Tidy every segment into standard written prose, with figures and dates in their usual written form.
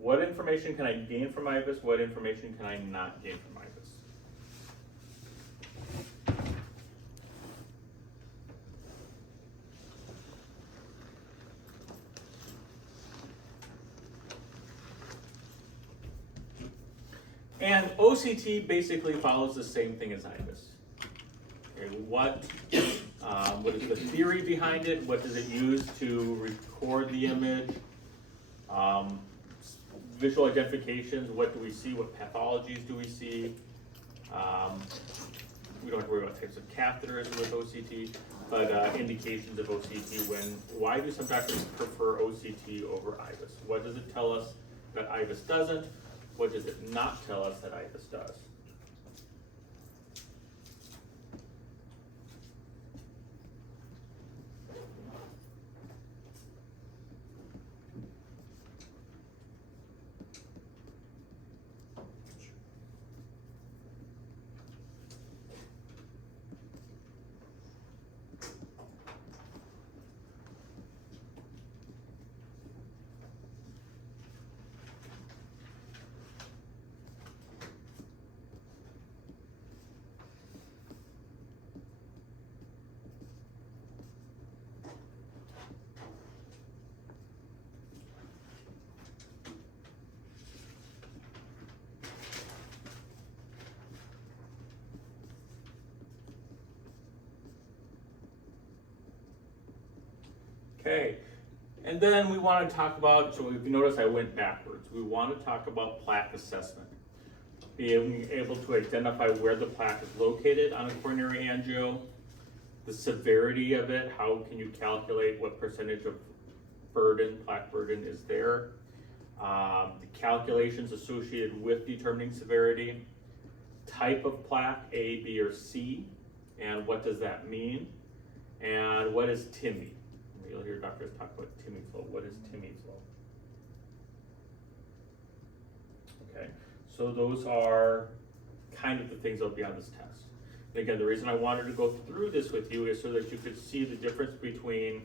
What information can I gain from IVUS? What information can I not gain from IVUS? And OCT basically follows the same thing as IVUS. Okay, what is the theory behind it? What does it use to record the image? Visual identifications, what do we see? What pathologies do we see? We don't have to worry about types of catheters with OCT, but indications of OCT. Why do some doctors prefer OCT over IVUS? What does it tell us that IVUS doesn't? What does it not tell us that IVUS does? Okay, and then we want to talk about, so if you notice I went backwards, we want to talk about plaque assessment. Being able to identify where the plaque is located on a coronary angio, the severity of it, how can you calculate what percentage of burden, plaque burden is there, the calculations associated with determining severity, type of plaque, A, B, or C, and what does that mean, and what is TIMI? You'll hear doctors talk about TIMI flow. What is TIMI flow? Okay, so those are kind of the things that'll be on this test. And again, the reason I wanted to go through this with you is so that you could see the difference between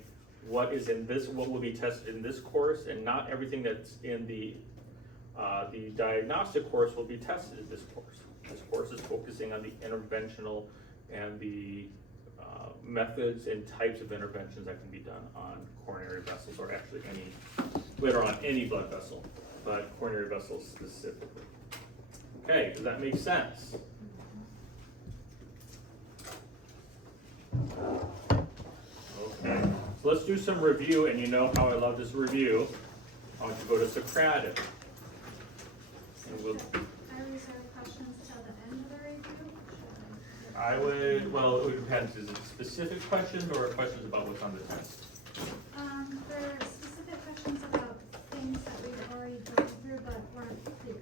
what is in this, what will be tested in this course, and not everything that's in the diagnostic course will be tested in this course. This course is focusing on the interventional and the methods and types of interventions that can be done on coronary vessels, or actually later on any blood vessel, but coronary vessels specifically. Okay, does that make sense? Okay, so let's do some review, and you know how I love this review. I want you to go to Socratic. And we'll, I reserve questions till the end of the review. I would, well, it would depend. Is it specific questions or questions about what's on the test? There are specific questions about things that we've already gone through but weren't clear.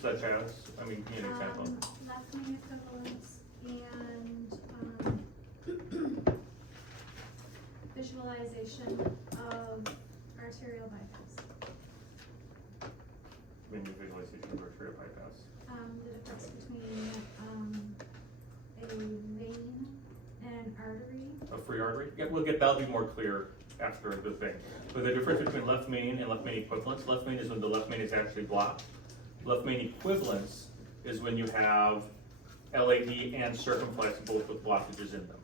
Such as, I mean, give me an example. Left main equivalence and visualization of arterial bypass. When you visualization of arterial bypass. The difference between a vein and artery. A free artery? Yeah, that'll be more clear after the thing. But the difference between left main and left main equivalence, left main is when the left main is actually blocked. Left main equivalence is when you have LAD and circumflex both with blockages in them.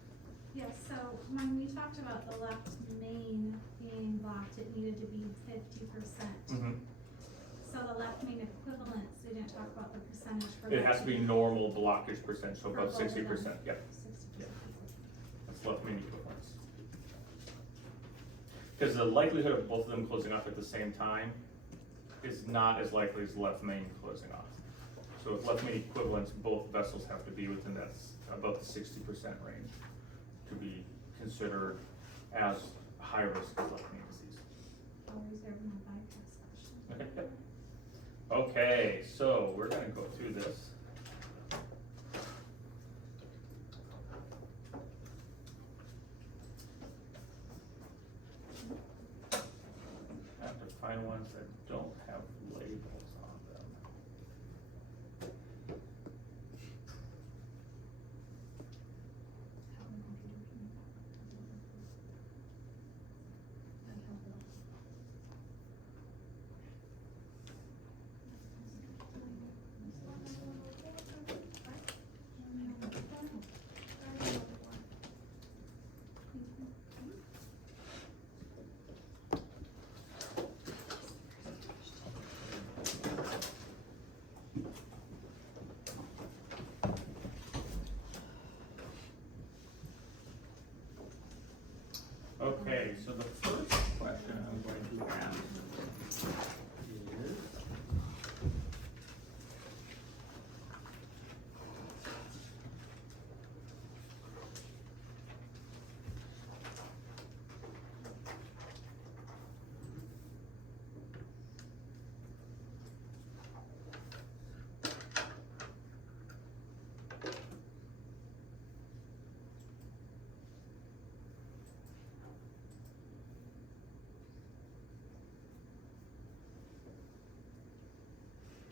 Yes, so when we talked about the left main being blocked, it needed to be 50%. Mm-hmm. So the left main equivalence, we didn't talk about the percentage for It has to be normal blockage percent, so about For both of 60%. them. Yep, 60%. that's left main equivalence. Because the likelihood of both of them closing off at the same time is not as likely as left main closing off. So with left main equivalence, both vessels have to be within that about the 60% range to be considered as high risk of left main disease. I'll reserve my bypass question. Okay, okay, so we're gonna go through this. I have to find ones that don't have labels on them. Okay, so the first question I'm going to ask is,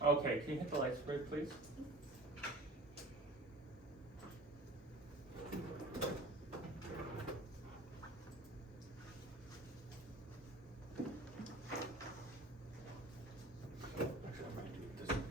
okay, can you hit the light switch, please? Actually, I'm gonna do it this way.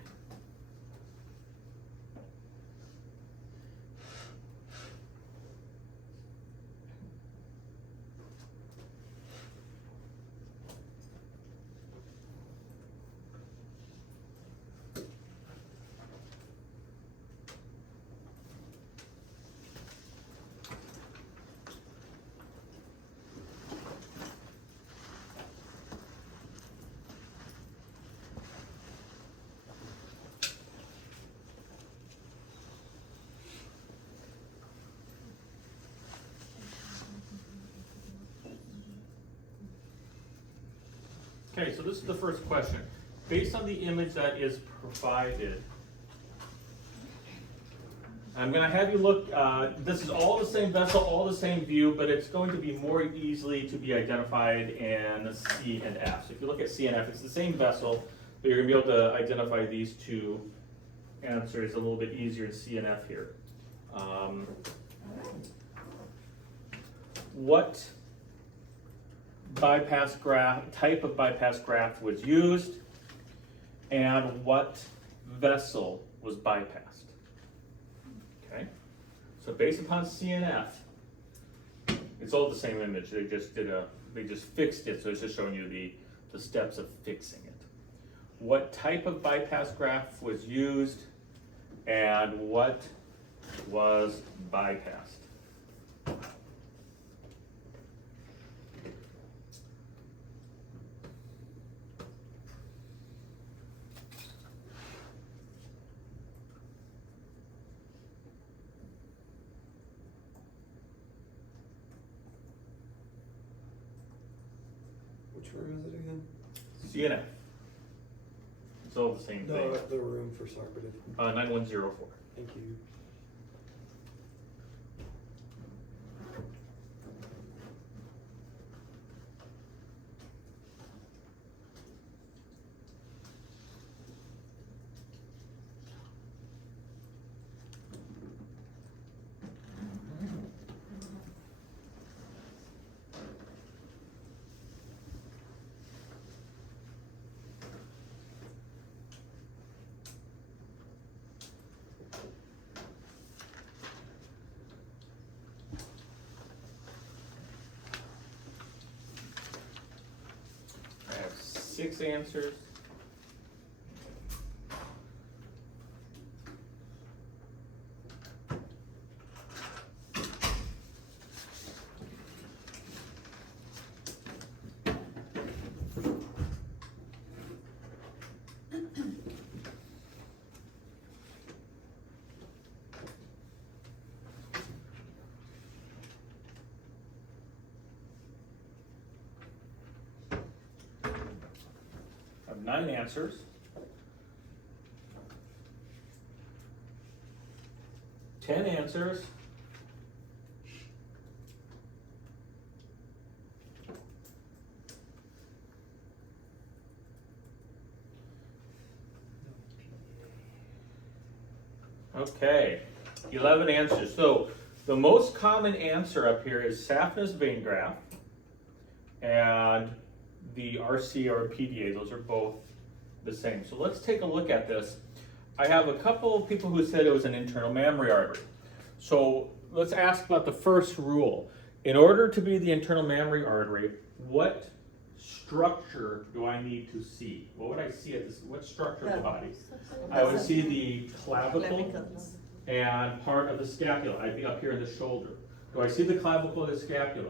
Okay, so this is the first question. Based on the image that is provided, I'm going to have you look, this is all the same vessel, all the same view, but it's going to be more easily to be identified in C and F. So if you look at C and F, it's the same vessel, but you're going to be able to identify these two answers a little bit easier in C and F here. What bypass graft, type of bypass graft was used, and what vessel was bypassed? Okay, so based upon CNF, it's all the same image. They just fixed it, so it's just showing you the steps of fixing it. What type of bypass graft was used, and what was bypassed? Which room is it again? CNF. It's all the same No, thing. the room for Socrative. 9104. Thank you. I have 6 answers. I have 9 answers. Ten answers. Okay, 11 answers. So the most common answer up here is saphenous vein graft and the RC or PDA. Those are both the same. So let's take a look at this. I have a couple of people who said it was an internal mammary artery. So let's ask about the first rule. In order to be the internal mammary artery, what structure do I need to see? What would I see at this? What structure of the body? I would see the clavicle and part of the scapula. I'd be up here in the shoulder. Do I see the clavicle and the scapula?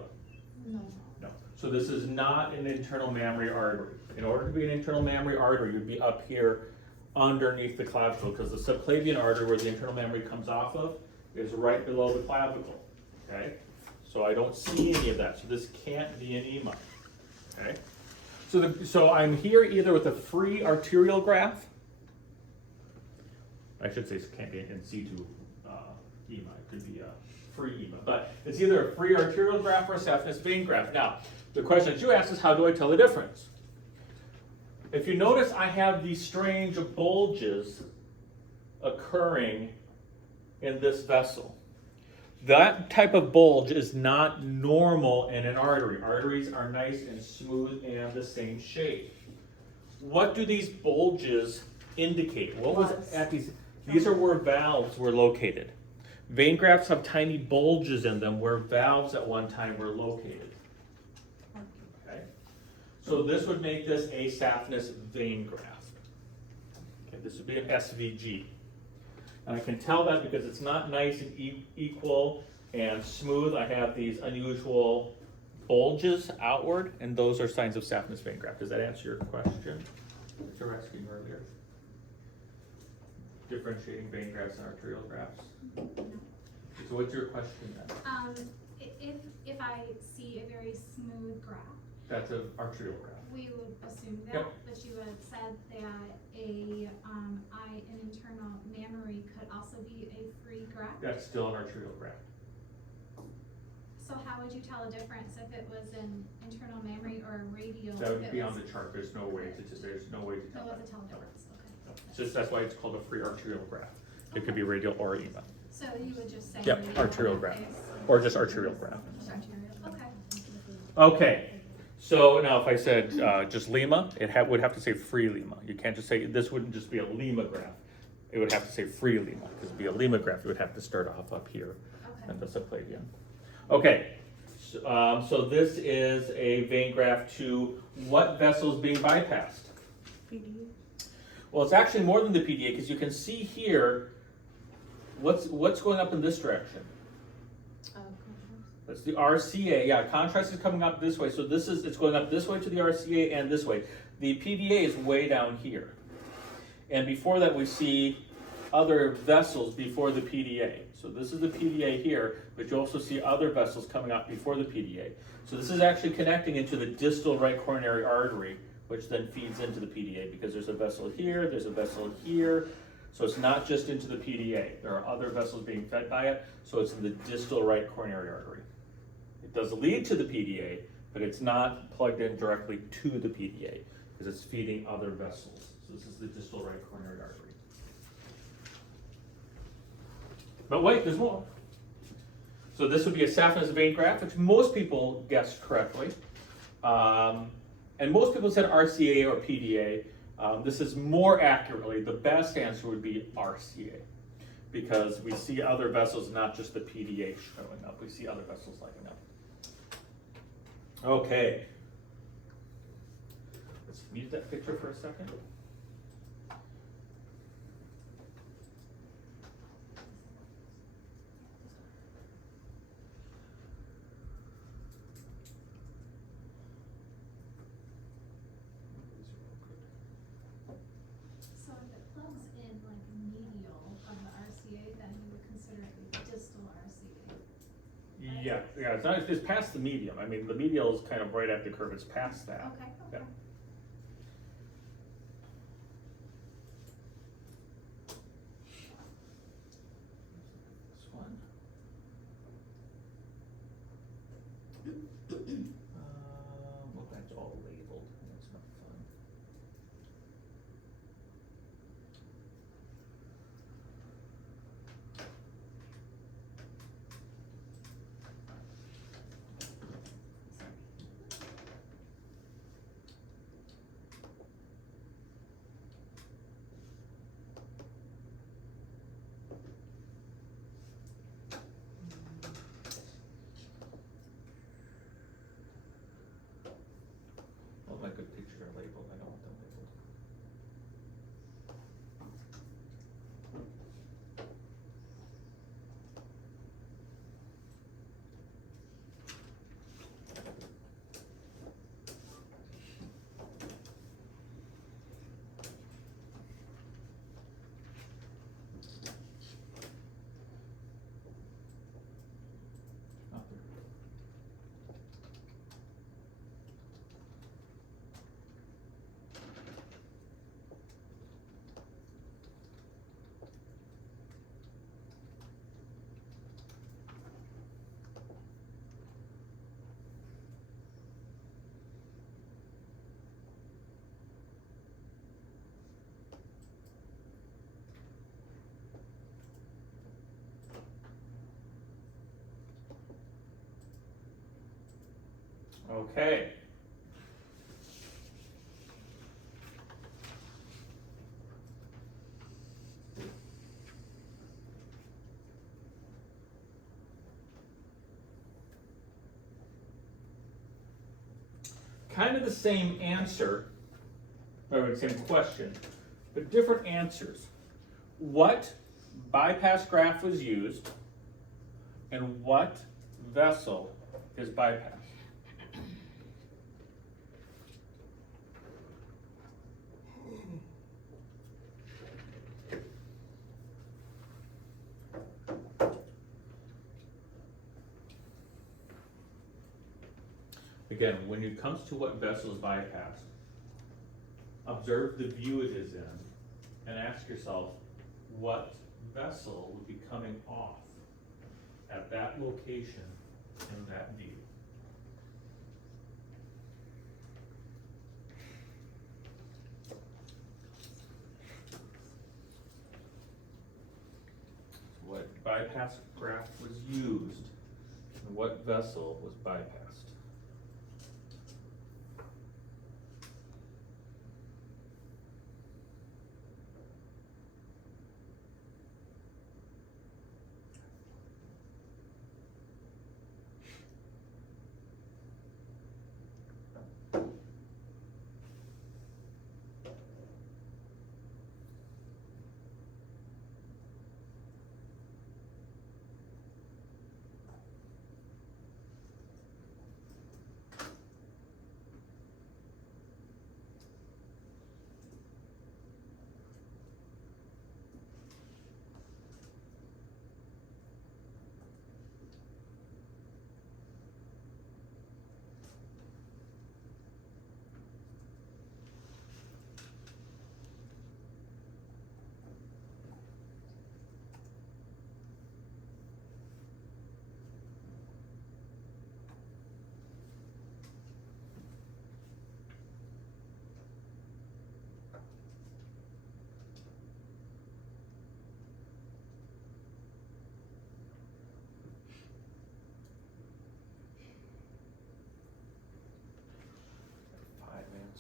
No. No. So this is not an internal mammary artery. In order to be an internal mammary artery, you'd be up here underneath the clavicle, because the subclavian artery where the internal mammary comes off of is right below the clavicle, okay? So I don't see any of that, so this can't be an EMA, okay? So I'm here either with a free arterial graft. I should say it can't be an in situ EMA, it could be a free EMA, but it's either a free arterial graft or a saphenous vein graft. Now, the question that you asked is, how do I tell the difference? If you notice, I have these strange bulges occurring in this vessel. That type of bulge is not normal in an artery. Arteries are nice and smooth and the same shape. What do these bulges indicate? What was at these are where valves were located. Vein grafts have tiny bulges in them where valves at one time were located. Okay? So this would make this a saphenous vein graft. Okay, this would be an SVG. And I can tell that because it's not nice and equal and smooth. I have these unusual bulges outward, and those are signs of saphenous vein graft. Does that answer your question that you were asking earlier? Differentiating vein grafts and arterial grafts. So what's your question then? If I see a very smooth graft, That's an arterial graft. we would assume that, Yep. but you had said that an internal mammary could also be a free graft. That's still an arterial graft. So how would you tell a difference if it was an internal mammary or a radial? That if would it be on was- the chart. There's no way to there's no way to No tell way that. to tell the No. difference, okay. It's just that's why it's called a free arterial graft. It could be radial or EMA. So you would just say. Yep, radial in arterial that graft. case? Or just arterial graft. Just arterial, okay. Okay. So now if I said just Lima, would have to say free Lima. You can't just say, this wouldn't just be a Lima graft. It would have to say free Lima, because to be a Lima graft, it would have to start off up here Okay. at the subclavian. Okay, so this is a vein graft to what vessel is being bypassed? PDA. Well, it's actually more than the PDA, because you can see here, what's going up in this direction? That's the RCA, yeah, contrast is coming up this way, so it's going up this way to the RCA and this way. The PDA is way down here. And before that we see other vessels before the PDA. So this is the PDA here, but you also see other vessels coming up before the PDA. So this is actually connecting into the distal right coronary artery, which then feeds into the PDA, because there's a vessel here, there's a vessel here. So it's not just into the PDA. There are other vessels being fed by it, so it's in the distal right coronary artery. It does lead to the PDA, but it's not plugged in directly to the PDA because it's feeding other vessels. So this is the distal right coronary artery. But wait, there's more. So this would be a saphenous vein graft, which most people guessed correctly. And most people said RCA or PDA. This is more accurately, the best answer would be RCA, because we see other vessels, not just the PDA showing up. We see other vessels lighting up. Okay. Let's mute that picture for a second. So if it plugs in like medial of the RCA, then you would consider it the distal RCA. Yeah, it's not, it's past the medium. I mean, the medial is kind of right at the curve. It's past that. Okay, Yeah. okay. This one. Well, that's all labeled. That's not fun. Okay. Kind of the same answer, or same question, but different answers. What bypass graft was used, and what vessel is bypassed? Again, when it comes to what vessel is bypassed, observe the view it is in and ask yourself what vessel would be coming off at that location in that view. What bypass graft was used and what vessel was bypassed?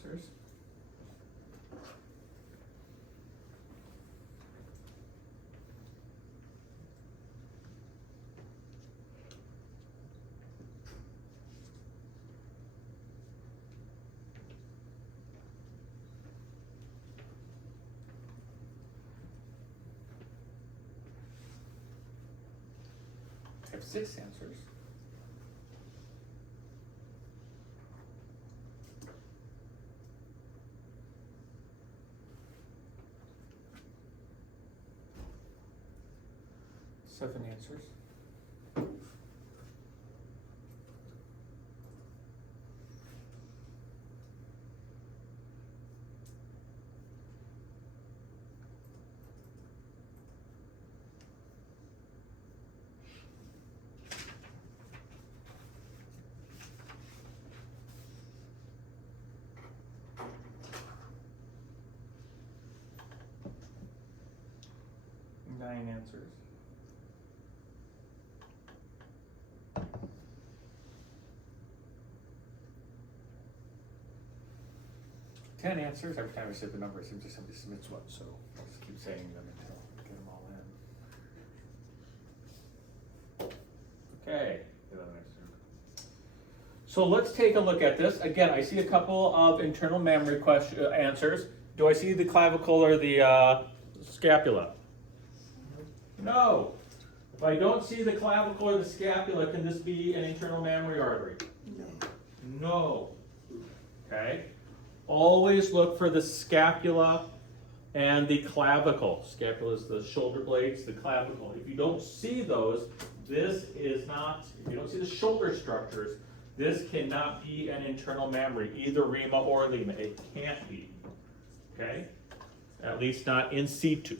Answers. I have 6 answers. Seven answers. Nine answers. Ten answers. Every time I say the number, it seems like somebody submits one, so I'll just keep saying them until I get them all in. Okay. So let's take a look at this. Again, I see a couple of internal memory answers. Do I see the clavicle or the scapula? No. If I don't see the clavicle or the scapula, can this be an internal mammary artery? No. No. Okay. Always look for the scapula and the clavicle. Scapula is the shoulder blades, the clavicle. If you don't see those, this is not, if you don't see the shoulder structures, this cannot be an internal mammary, either rima or lima. It can't be. Okay? At least not in situ.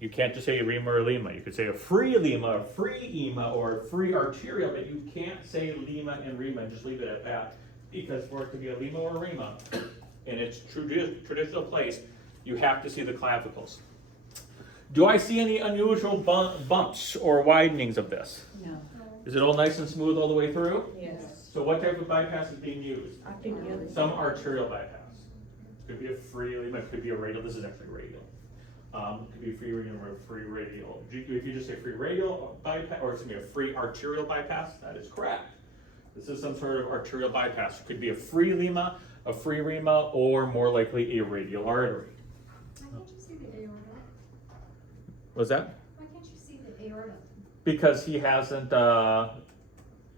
You can't just say rima or lima. You could say a free lima, a free ema, or a free arterial, but you can't say lima and rima and just leave it at that. Because for it to be a lima or a rima in its traditional place, you have to see the clavicles. Do I see any unusual bumps or widenings of this? No. Is it all nice and smooth all the way through? Yes. So what type of bypass is being used? I think the other. Some arterial bypass. Could be a free, it could be a radial, this is actually radial. Could be free radial or free radial. If you just say free radial bypass, or excuse me, a free arterial bypass, that is correct. This is some sort of arterial bypass. It could be a free lima, a free rima, or more likely a radial artery. Why can't you see the aorta? Was that? Why can't you see the aorta? Because he hasn't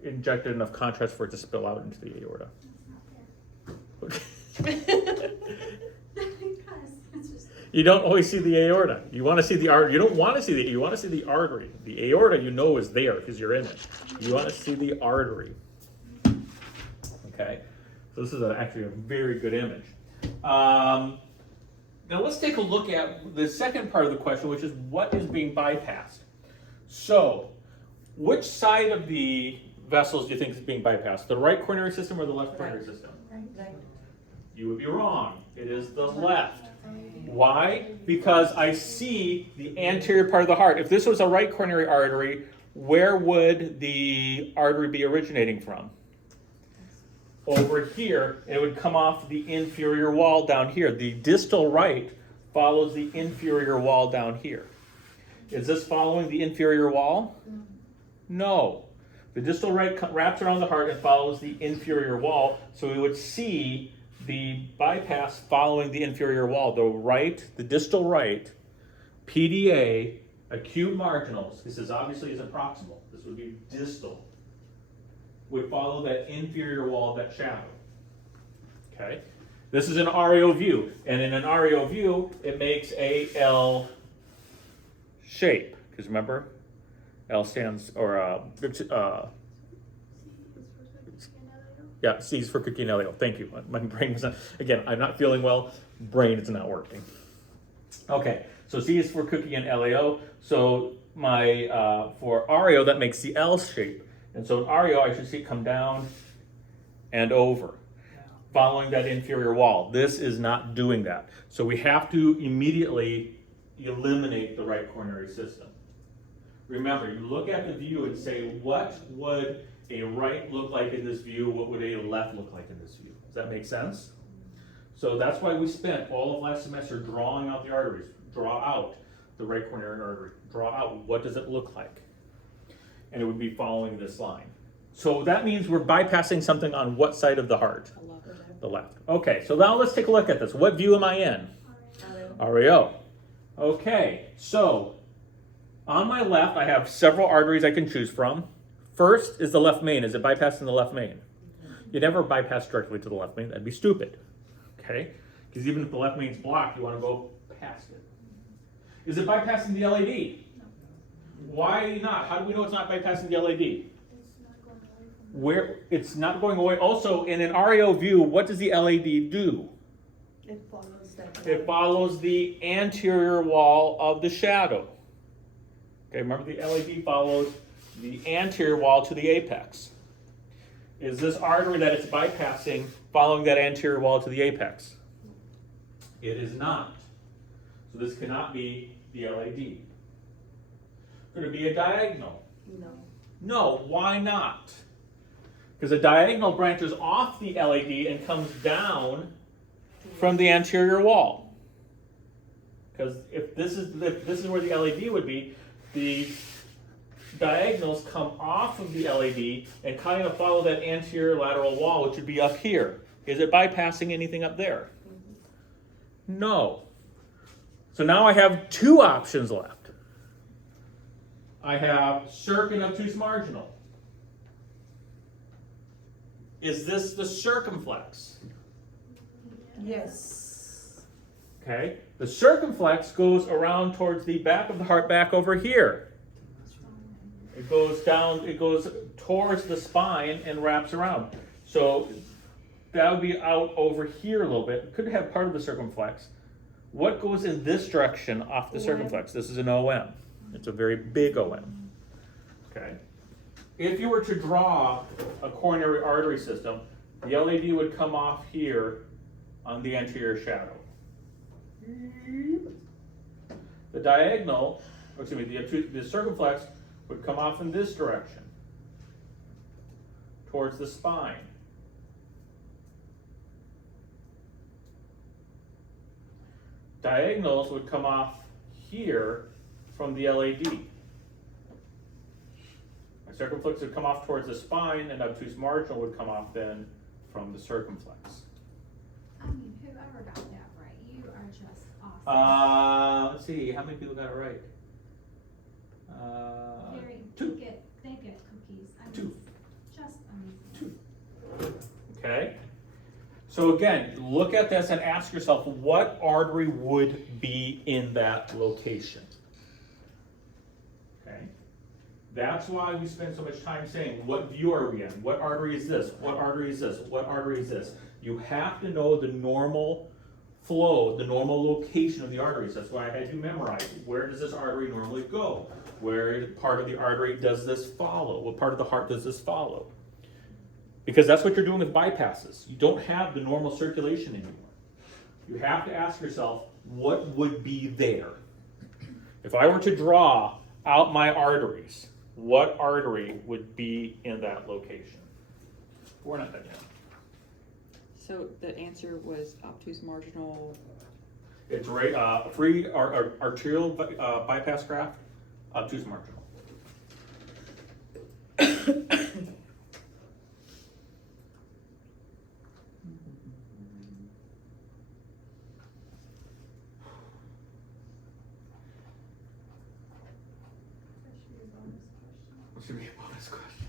injected enough contrast for it to spill out into the aorta. That's not fair. Because it's just. You don't always see the aorta. You want to see the artery. You don't want to see you want to see the artery. The aorta you know is there because you're in it. You want to see the artery. Okay, so this is actually a very good image. Now let's take a look at the second part of the question, which is what is being bypassed. So, which side of the vessels do you think is being bypassed? The right coronary system or the left coronary system? Right. You would be wrong. It is the left. Why? Because I see the anterior part of the heart. If this was a right coronary artery, where would the artery be originating from? Over here, and it would come off the inferior wall down here. The distal right follows the inferior wall down here. Is this following the inferior wall? No. The distal right wraps around the heart and follows the inferior wall, so we would see the bypass following the inferior wall. The distal right, PDA, acute marginals, this is obviously isn't proximal, this would be distal, would follow that inferior wall, that shadow. Okay? This is an REO view, and in an REO view, it makes a L shape, because remember, L stands, yeah, C is for cookie and LAO. Thank you. My brain is not, again, I'm not feeling well, brain is not working. Okay, so C is for cookie and LAO. So for REO, that makes the L shape. And so in REO, I should see it come down and over, following that inferior wall. This is not doing that. So we have to immediately eliminate the right coronary system. Remember, you look at the view and say, what would a right look like in this view? What would a left look like in this view? Does that make sense? So that's why we spent all of last semester drawing out the arteries. Draw out the right coronary artery. Draw out what does it look like? And it would be following this line. So that means we're bypassing something on what side of the heart? The left. Okay, so now let's take a look at this. What view am I in? REO. Okay, so on my left I have several arteries I can choose from. First is the left main. Is it bypassing the left main? You never bypass directly to the left main. That'd be stupid. Okay? Because even if the left main's blocked, you want to go past it. Is it bypassing the LAD? Why not? How do we know it's not bypassing the LAD? Where it's not going away. Also, in an REO view, what does the LAD do? It follows that. It follows the anterior wall of the shadow. Okay, remember the LAD follows the anterior wall to the apex. Is this artery that it's bypassing following that anterior wall to the apex? It is not. So this cannot be the LAD. Could it be a diagonal? No. No, why not? Because a diagonal branches off the LAD and comes down from the anterior wall. Because if this is where the LAD would be, the diagonals come off of the LAD and kind of follow that anterior lateral wall, which would be up here. Is it bypassing anything up there? No. So now I have two options left. I have circ and obtuse marginal. Is this the circumflex? Yes. Okay. The circumflex goes around towards the back of the heart, back over here. It goes down, it goes towards the spine and wraps around. So that would be out over here a little bit. It could have part of the circumflex. What goes in this direction off the circumflex? This is an OM. It's a very big OM. Okay. If you were to draw a coronary artery system, the LAD would come off here on the anterior shadow. The diagonal, or excuse me, the circumflex would come off in this direction. towards the spine. Diagonals would come off here from the LAD. My circumflex would come off towards the spine, and obtuse marginal would come off then from the circumflex. I mean, whoever got that right, you are just awesome. Let's see, how many people got it right? Very, two. they get cookies. I mean, Two. just amazing. Okay? So again, look at this and ask yourself, what artery would be in that location? Okay? That's why we spend so much time saying, what view are we in? What artery is this? What artery is this? What artery is this? You have to know the normal flow, the normal location of the arteries. That's why I had you memorize. Where does this artery normally go? Where part of the artery does this follow? What part of the heart does this follow? Because that's what you're doing with bypasses. You don't have the normal circulation anymore. You have to ask yourself, what would be there? If I were to draw out my arteries, what artery would be in that location? We're not done yet. So the answer was obtuse marginal. It's right, free arterial bypass graft, obtuse marginal. That should be a bonus question. Should be a bonus question.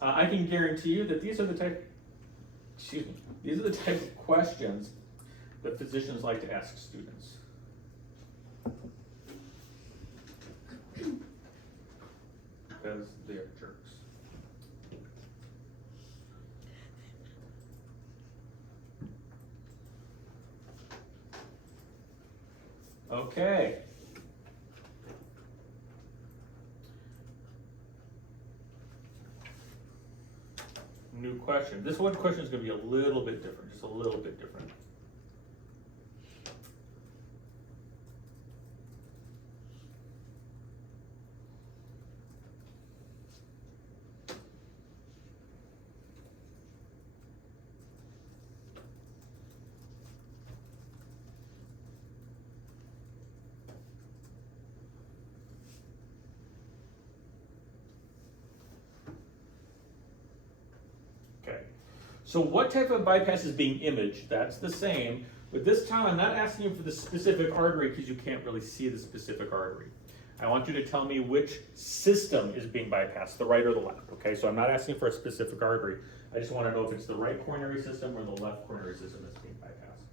I can guarantee you that these are the type of questions that physicians like to ask students. Because they're jerks. Okay. New question. This one question is going to be a little bit different, just a little bit different. Okay, so what type of bypass is being imaged? That's the same, but this time I'm not asking you for the specific artery because you can't really see the specific artery. I want you to tell me which system is being bypassed, the right or the left, okay? So I'm not asking for a specific artery. I just want to know if it's the right coronary system or the left coronary system that's being bypassed.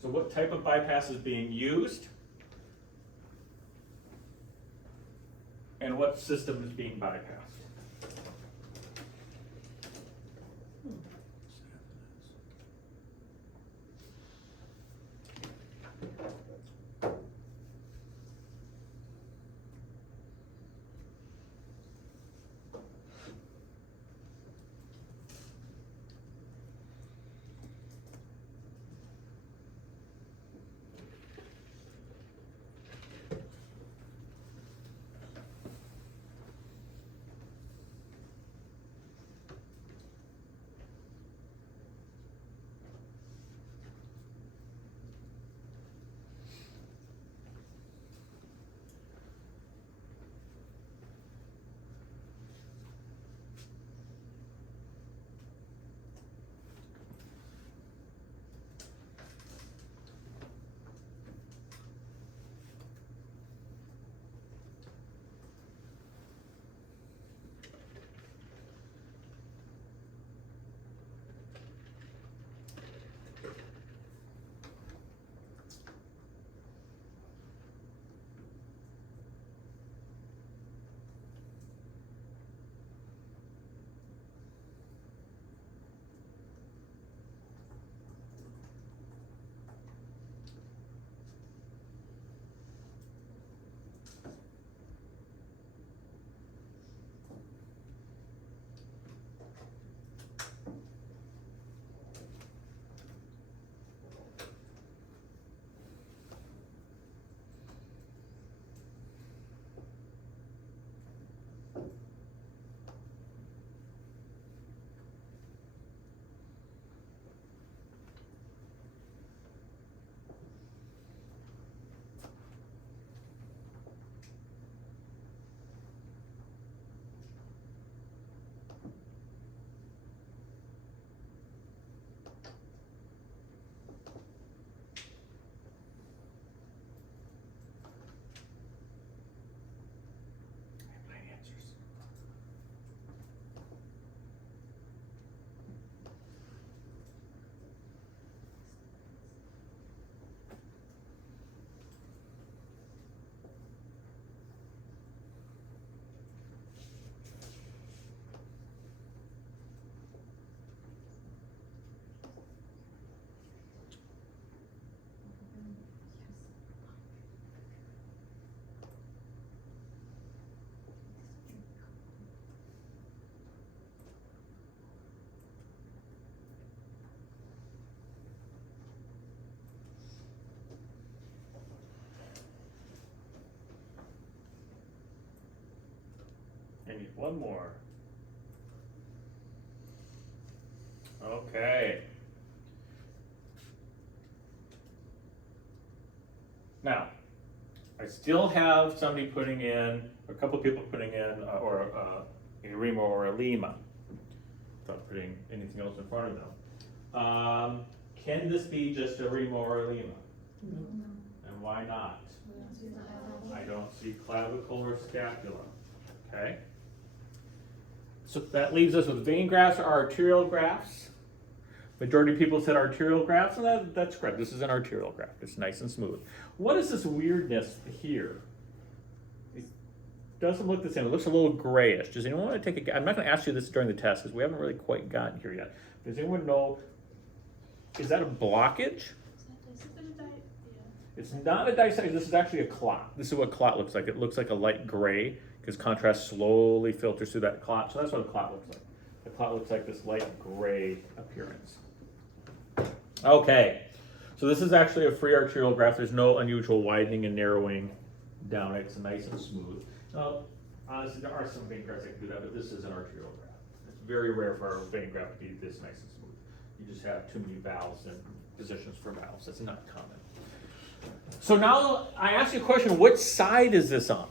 So what type of bypass is being used? And what system is being bypassed? I need one more. Okay. Now, I still have somebody putting in, a couple people putting in, a REMA or a LEMA, without putting anything else in front of them. Can this be just a REMA or a LEMA? No. And why not? I don't see clavicle or scapula, okay? So that leaves us with vein grafts or arterial grafts. Majority of people said arterial grafts, and that's correct. This is an arterial graft. It's nice and smooth. What is this weirdness here? It doesn't look the same. It looks a little grayish. Does anyone want to take a? I'm not going to ask you this during the test because we haven't really quite gotten here yet. Does anyone know? Is that a blockage? It's not a dissection. This is actually a clot. This is what clot looks like. It looks like a light gray because contrast slowly filters through that clot. So that's what a clot looks like. The clot looks like this light gray appearance. Okay, so this is actually a free arterial graft. There's no unusual widening and narrowing down it. It's nice and smooth. Now, honestly, there are some vein grafts that can do that, but this is an arterial graft. It's very rare for a vein graft to be this nice and smooth. You just have too many valves and positions for valves. That's not common. So now I ask you a question, which side is this on?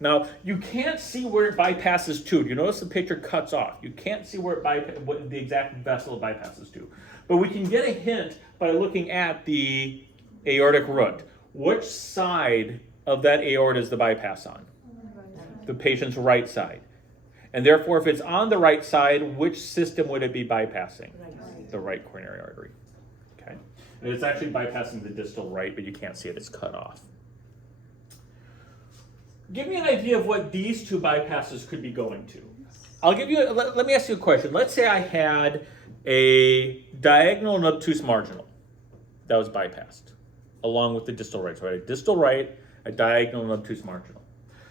Now, you can't see where it bypasses to. You notice the picture cuts off. You can't see where it what the exact vessel it bypasses to. But we can get a hint by looking at the aortic root. Which side of that aorta is the bypass on? The patient's right side. And therefore, if it's on the right side, which system would it be bypassing? The right coronary artery. Okay. And it's actually bypassing the distal right, but you can't see it. It's cut off. Give me an idea of what these two bypasses could be going to. I'll give you, let me ask you a question. Let's say I had a diagonal and obtuse marginal that was bypassed along with the distal right. So I had a distal right, a diagonal and obtuse marginal.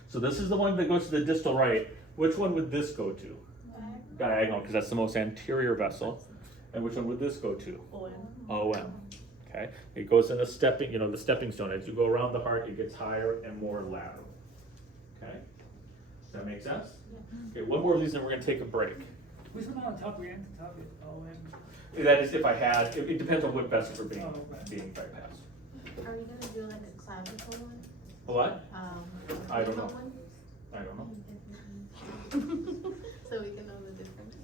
So this is the one that goes to the distal right. Which one would this go to? Diagonal, because that's the most anterior vessel. And which one would this go to? OM. Okay. It goes in the stepping, the stepping stone. As you go around the heart, it gets higher and more lateral. Okay. Does that make sense? Okay, one more of these and we're going to take a break. Which one on top? We end the top is OM. That is if I had, it depends on what vessels are being bypassed. Are you gonna do like a clavicle one? What? I don't know. one? I don't know. So we can know the difference.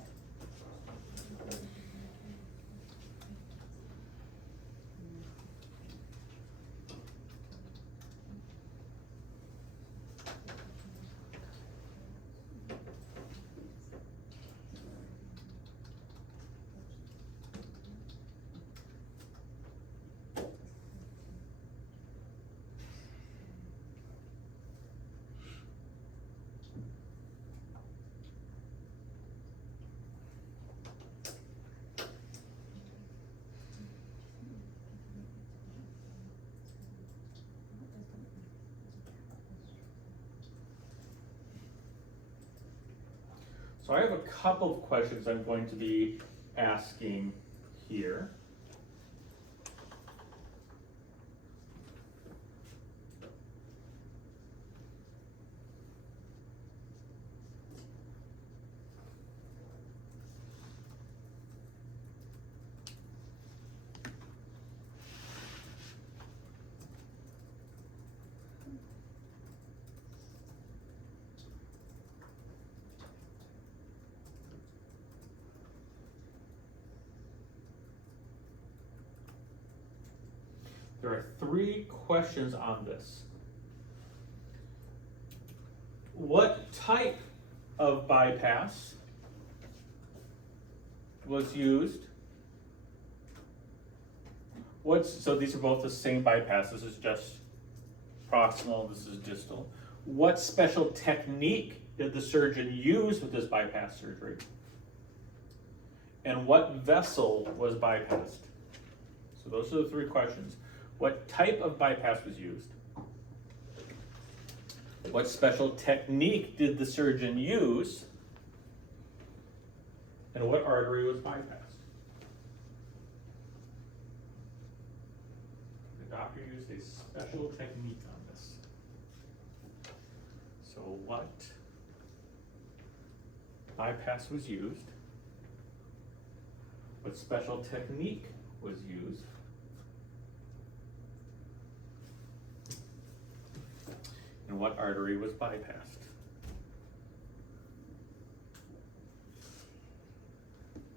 So I have a couple of questions I'm going to be asking here. There are 3 questions on this. What type of bypass was used? So these are both the same bypass. This is just proximal, this is distal. What special technique did the surgeon use with this bypass surgery? And what vessel was bypassed? So those are the 3 questions. What type of bypass was used? What special technique did the surgeon use? And what artery was bypassed? The doctor used a special technique on this. So what bypass was used, what special technique was used, and what artery was bypassed.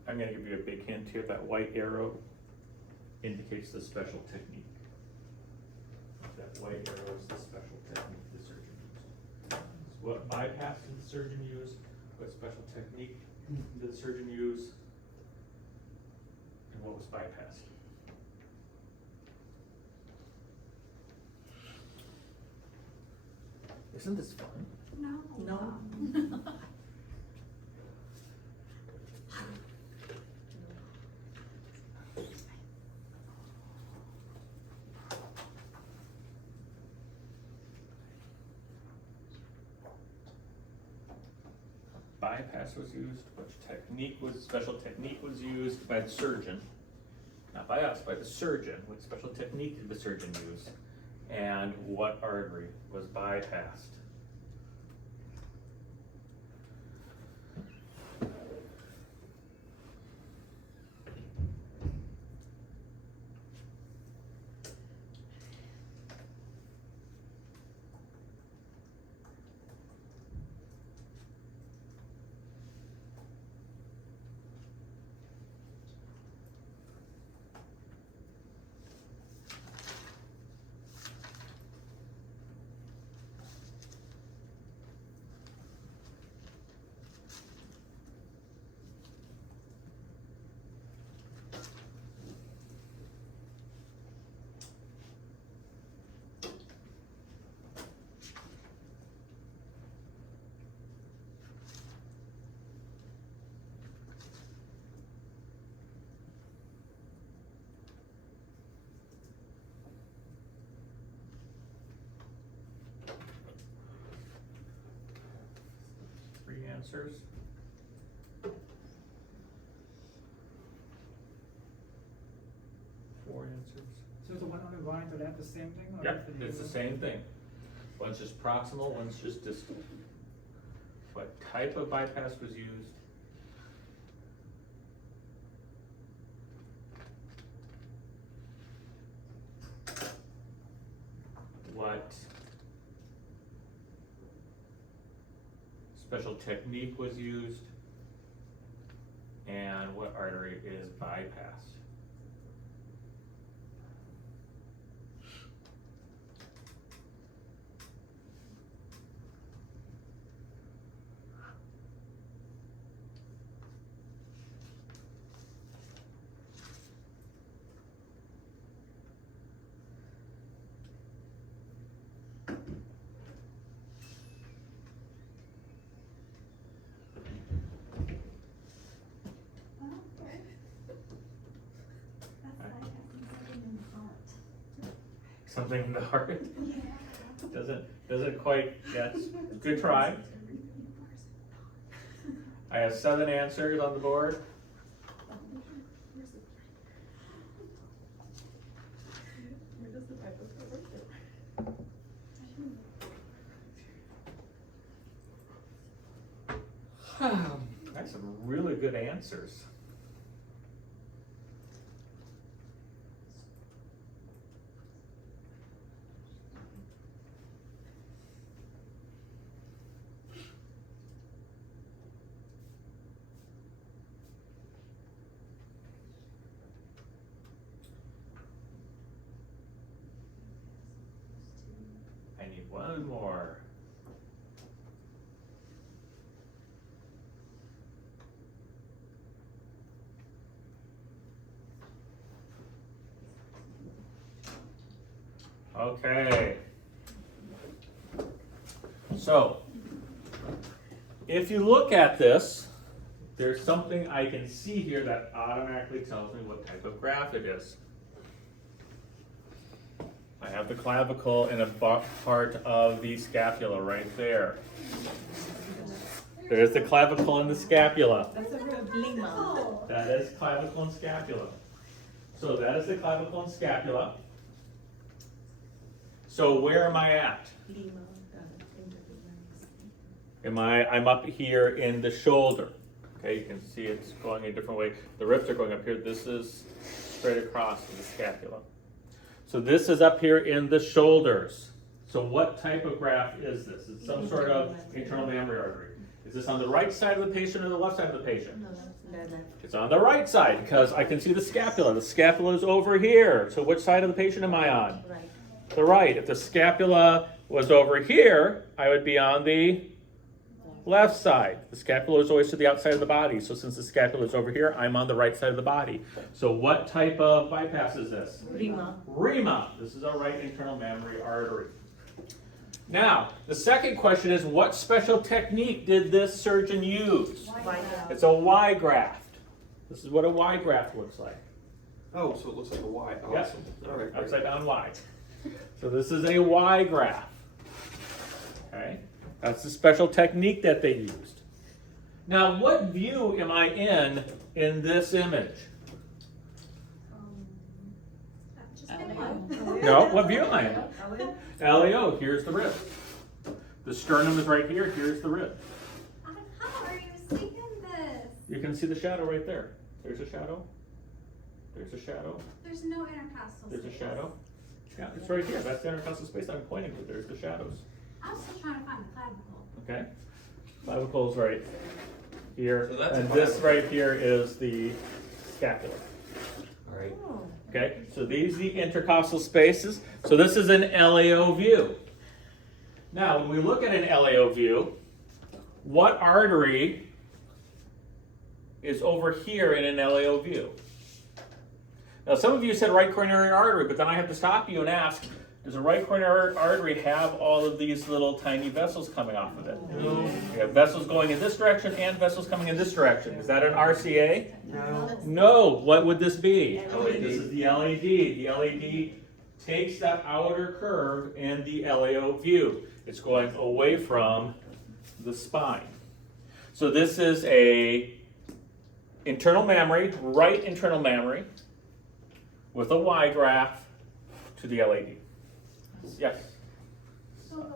I'm gonna give you a big hint here, that white arrow indicates the special technique. That white arrow is the special technique the surgeon used. What bypass did the surgeon use? What special technique did the surgeon use? And what was bypassed? Isn't this fun? No. No. Bypass was used, which special technique was used by the surgeon, not by us, by the surgeon, what special technique did the surgeon use? And what artery was bypassed? Three answers. Four answers. So the one on the right, are that the same thing? or Yep, different it's the name? same thing. One's just proximal, one's just distal. What type of bypass was used? What special technique was used? And what artery is bypassed? Something in the heart? Doesn't quite, yes, good try. I have 7 answers on the board. Where does the bypass go right there? That's some really good answers. I need one more. Okay. So, if you look at this, there's something I can see here that automatically tells me what type of graft it is. I have the clavicle and a part of the scapula right there. There's the clavicle and the scapula. That's a real lima. That is clavicle and scapula. So that is the clavicle and scapula. So where am I at? Lima. I'm up here in the shoulder. Okay, you can see it's going a different way. The ribs are going up here. This is straight across the scapula. So this is up here in the shoulders. So what type of graft is this? It's some sort of internal mammary artery. Is this on the right side of the patient or the left side of the patient? It's on the right side because I can see the scapula. The scapula is over here. So which side of the patient am I on? Right. The right. If the scapula was over here, I would be on the left side. The scapula is always to the outside of the body. So since the scapula is over here, I'm on the right side of the body. So what type of bypass is this? Rima. This is a right internal mammary artery. Now, the second question is, what special technique did this surgeon use? It's a Y graft. This is what a Y graft looks like. Oh, so it looks like a Y. Awesome. Yes. All right. Upside down Y. So this is a Y graft. Okay? That's the special technique that they used. Now, what view am I in this image? Just pick one. No, what view am I in? LAO, here's the rib. The sternum is right here, here's the rib. How are you seeing this? You can see the shadow right there. There's a shadow. There's a shadow. There's no intercostal There's a space. shadow. Yeah, it's right here. That's the intercostal space I'm pointing to. There's the shadows. I'm still trying to find the clavicle. Okay? Clavicle's right here. So that's And clavicle. this right here is the scapula. All right. Okay? So these are the intercostal spaces. So this is an LAO view. Now, when we look at an LAO view, what artery is over here in an LAO view? Now, some of you said right coronary artery, but then I have to stop you and ask, does a right coronary artery have all of these little tiny vessels coming off of it? No. You have vessels going in this direction and vessels coming in this direction. Is that an RCA? No. No. What would this be? LAD. This is the LAD. The LAD takes that outer curve in the LAO view. It's going away from the spine. So this is a internal mammary, right internal mammary, with a Y graft to the LAD. Yes? So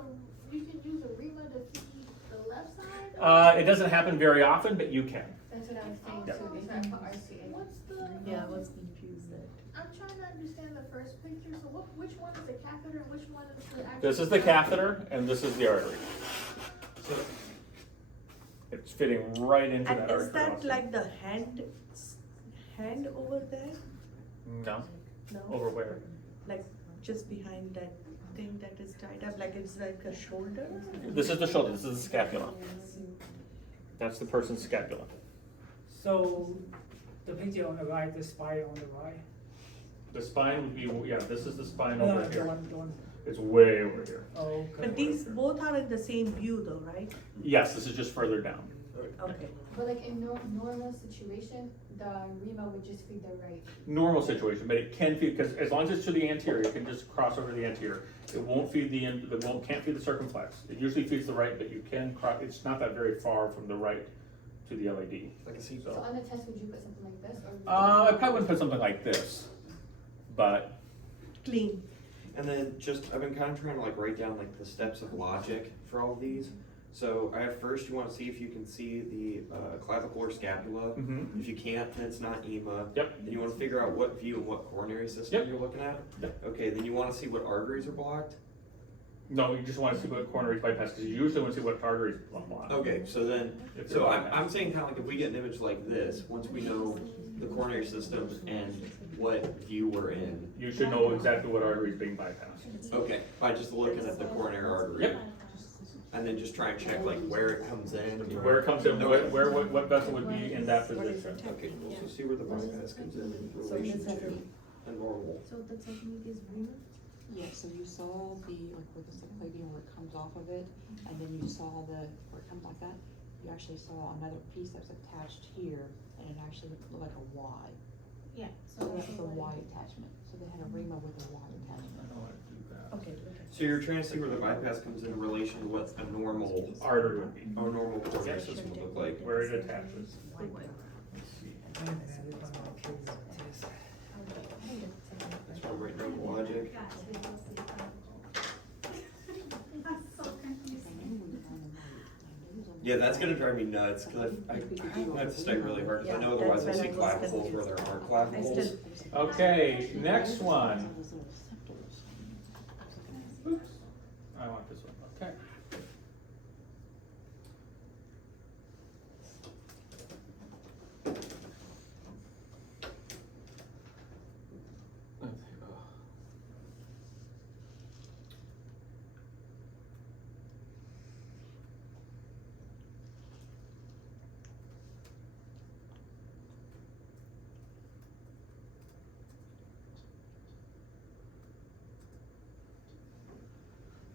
you can use a Rima to feed the left side? It doesn't happen very often, but you can. That's what I was saying Yeah. too. Is that for RCA? What's the? Yeah, I was confused there. I'm trying to understand the first picture, so which one is the catheter and which one is the actual? This is the catheter, and this is the artery. So it's fitting right into that And artery. is that like the hand over there? No. No? Over where? Like just behind that thing that is tied up, like it's like a shoulder? This is the shoulder. This is the scapula. That's the person's scapula. So, the picture on the right, the spine on the right. The spine would be, yeah, this is the spine No, over the here. one, It's way over here. okay. But these both are in the same view though, right? Yes, this is just further down. Okay. But like in normal situation, the Rima would just feed the right. Normal situation, but it can feed, because as long as it's to the anterior, it can just cross over the anterior. It won't feed can't feed the circumflex. It usually feeds the right, but you can cross, it's not that very far from the right to the LAD. Like a seat So belt. on the test, would you put something like this or? I probably wouldn't put something like this, but Clean. And then I've been kind of trying to like write down like the steps of logic for all of these. So I have first you want to see if you can see the clavicle or scapula. Mhm. If you can't, then it's not EMA. Yep. Then you want to figure out what view and what coronary system Yep. you're looking at. Yep. Okay, then you want to see what arteries are blocked. no, you just want to see what coronary bypass, because you usually want to see what arteries block. Okay, so then, If so they're I'm bypassed. saying kind of like if we get an image like this, once we know the coronary system and what view we're in. You should know exactly what artery is being bypassed. Okay, by just looking at the coronary artery. Yep. And then just try and check like where it comes in. Where it comes in, what vessel would be in that position. Okay, cool. So see where the bypass comes in relation to a normal. So the technique is Rima? Yeah, so you saw the, like where the subclavian, where it comes off of it, and then you saw where it comes like that. You actually saw another piece that's attached here, and it actually looked like a Y. Yeah. So that's the Y attachment. So they had a Rima with a Y attachment. Okay. So you're trying to see where the bypass comes in relation to what a normal Artery would be, normal coronary system would look like. where it attaches. That's why I'm writing down the logic. Got to go see the clavicle. That's so confusing. Yeah, that's gonna drive me nuts, cause I have to study really hard, cause I know otherwise I'll that's see when I was clavicles where there aren't I clavicles. still, Okay, next one. Oops, I want this one, okay.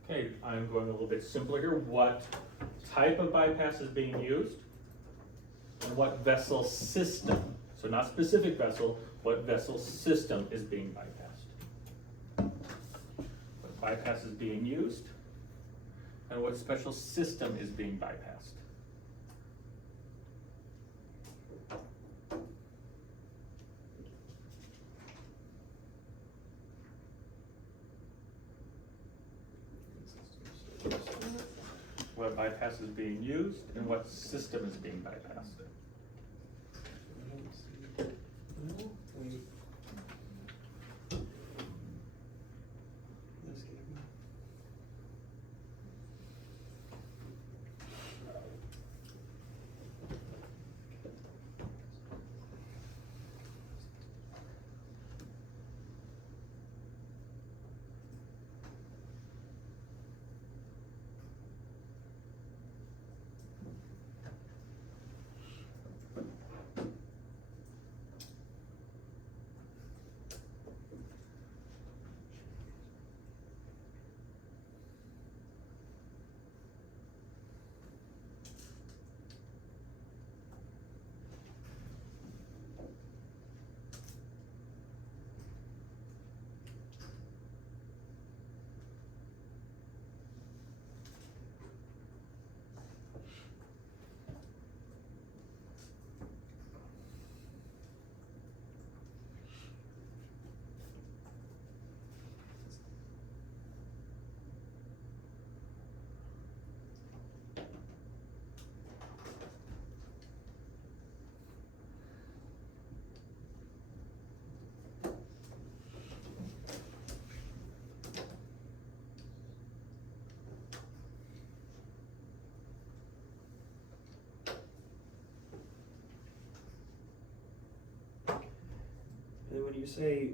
Okay, I'm going a little bit simpler here. What type of bypass is being used? And what vessel system? So not specific vessel, what vessel system is being bypassed? What bypass is being used? And what special system is being bypassed? What bypass is being used and what system is being bypassed? And then when you say,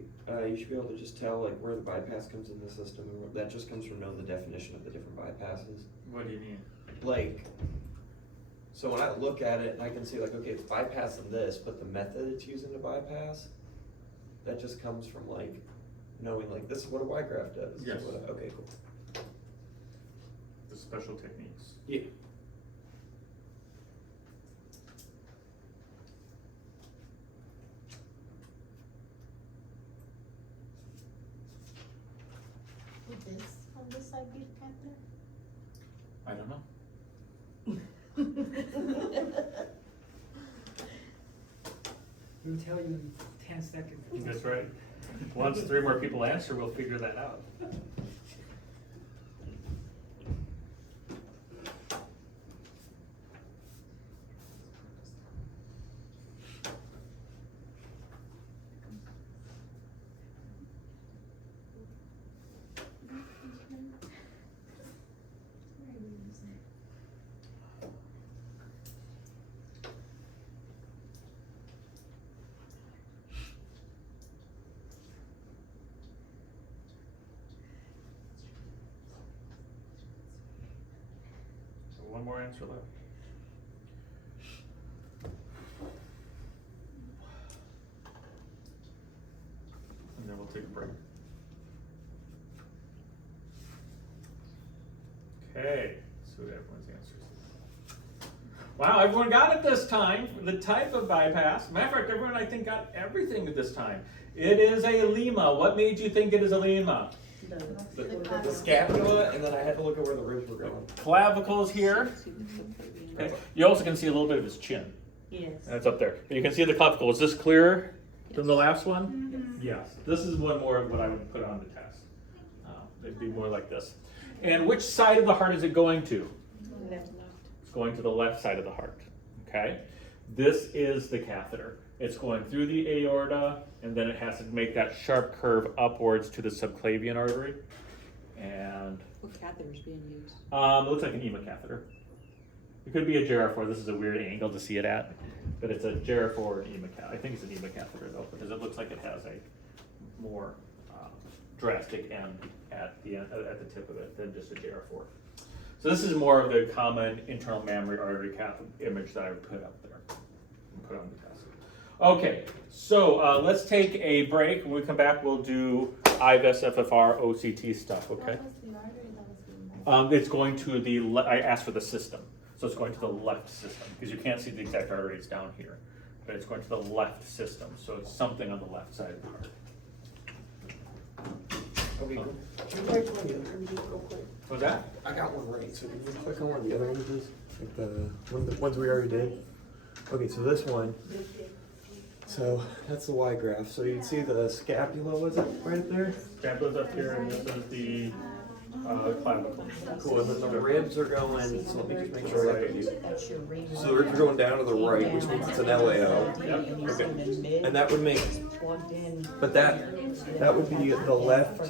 you should be able to just tell like where the bypass comes in the system, and that just comes from knowing the definition of the different bypasses. What do you mean? Like, so when I look at it and I can see like, okay, it's bypassing this, but the method it's using to bypass, that just comes from like knowing like this is what a Y graph does. This is Yes. what okay, cool. The special techniques. Yeah. Would this on this side be the catheter? I don't know. We'll tell you in 10 seconds. That's right. Once 3 more people answer, we'll figure that out. So one more answer left. And then we'll take a break. Okay, so everyone's answers. Wow, everyone got it this time. The type of bypass. Matter of fact, everyone I think got everything this time. It is a lima. What made you think it is a lima? The scapula, and then I had to look at where the ribs were going. Clavicles here. Okay. You also can see a little bit of his chin. yes. And it's up there. And you can see the clavicle. Is this clearer than the last one? Yes. This is one more of what I would put on the test. It'd be more like this. And which side of the heart is it going to? Left. going to the left side of the heart, okay? This is the catheter. It's going through the aorta, and then it has to make that sharp curve upwards to the subclavian artery. And What catheter is being used? it looks like an EMA catheter. It could be a JR4. This is a weird angle to see it at, but it's a JR4 or an EMA catheter. I think it's an EMA catheter though, because it looks like it has a more drastic end at the tip of it than just a JR4. So this is more of the common internal mammary artery cath image that I would put up there, and put on the test. Okay, so let's take a break. When we come back, we'll do IVUS, FFR, OCT stuff. Okay. What was the artery that was being measured? It's going to the, I asked for the system. So it's going to the left system, because you can't see the exact artery, it's down here. But it's going to the left system, so it's something on the left side of the heart. Okay, cool. Can you click on the other images real quick? What's that? I got one right, so can you click on one of the other images? Like the ones we already did? Okay, so this one, so that's the Y graph. So you can see the scapula, was it right there? Scapula's up here, and this is the clavicle. Cool, and then the ribs are going, so let me just make sure I got you. That's your ring. So the ribs are going down to the right, which means it's an LAO. Okay. And that would make, Plugged in. but that would be the left,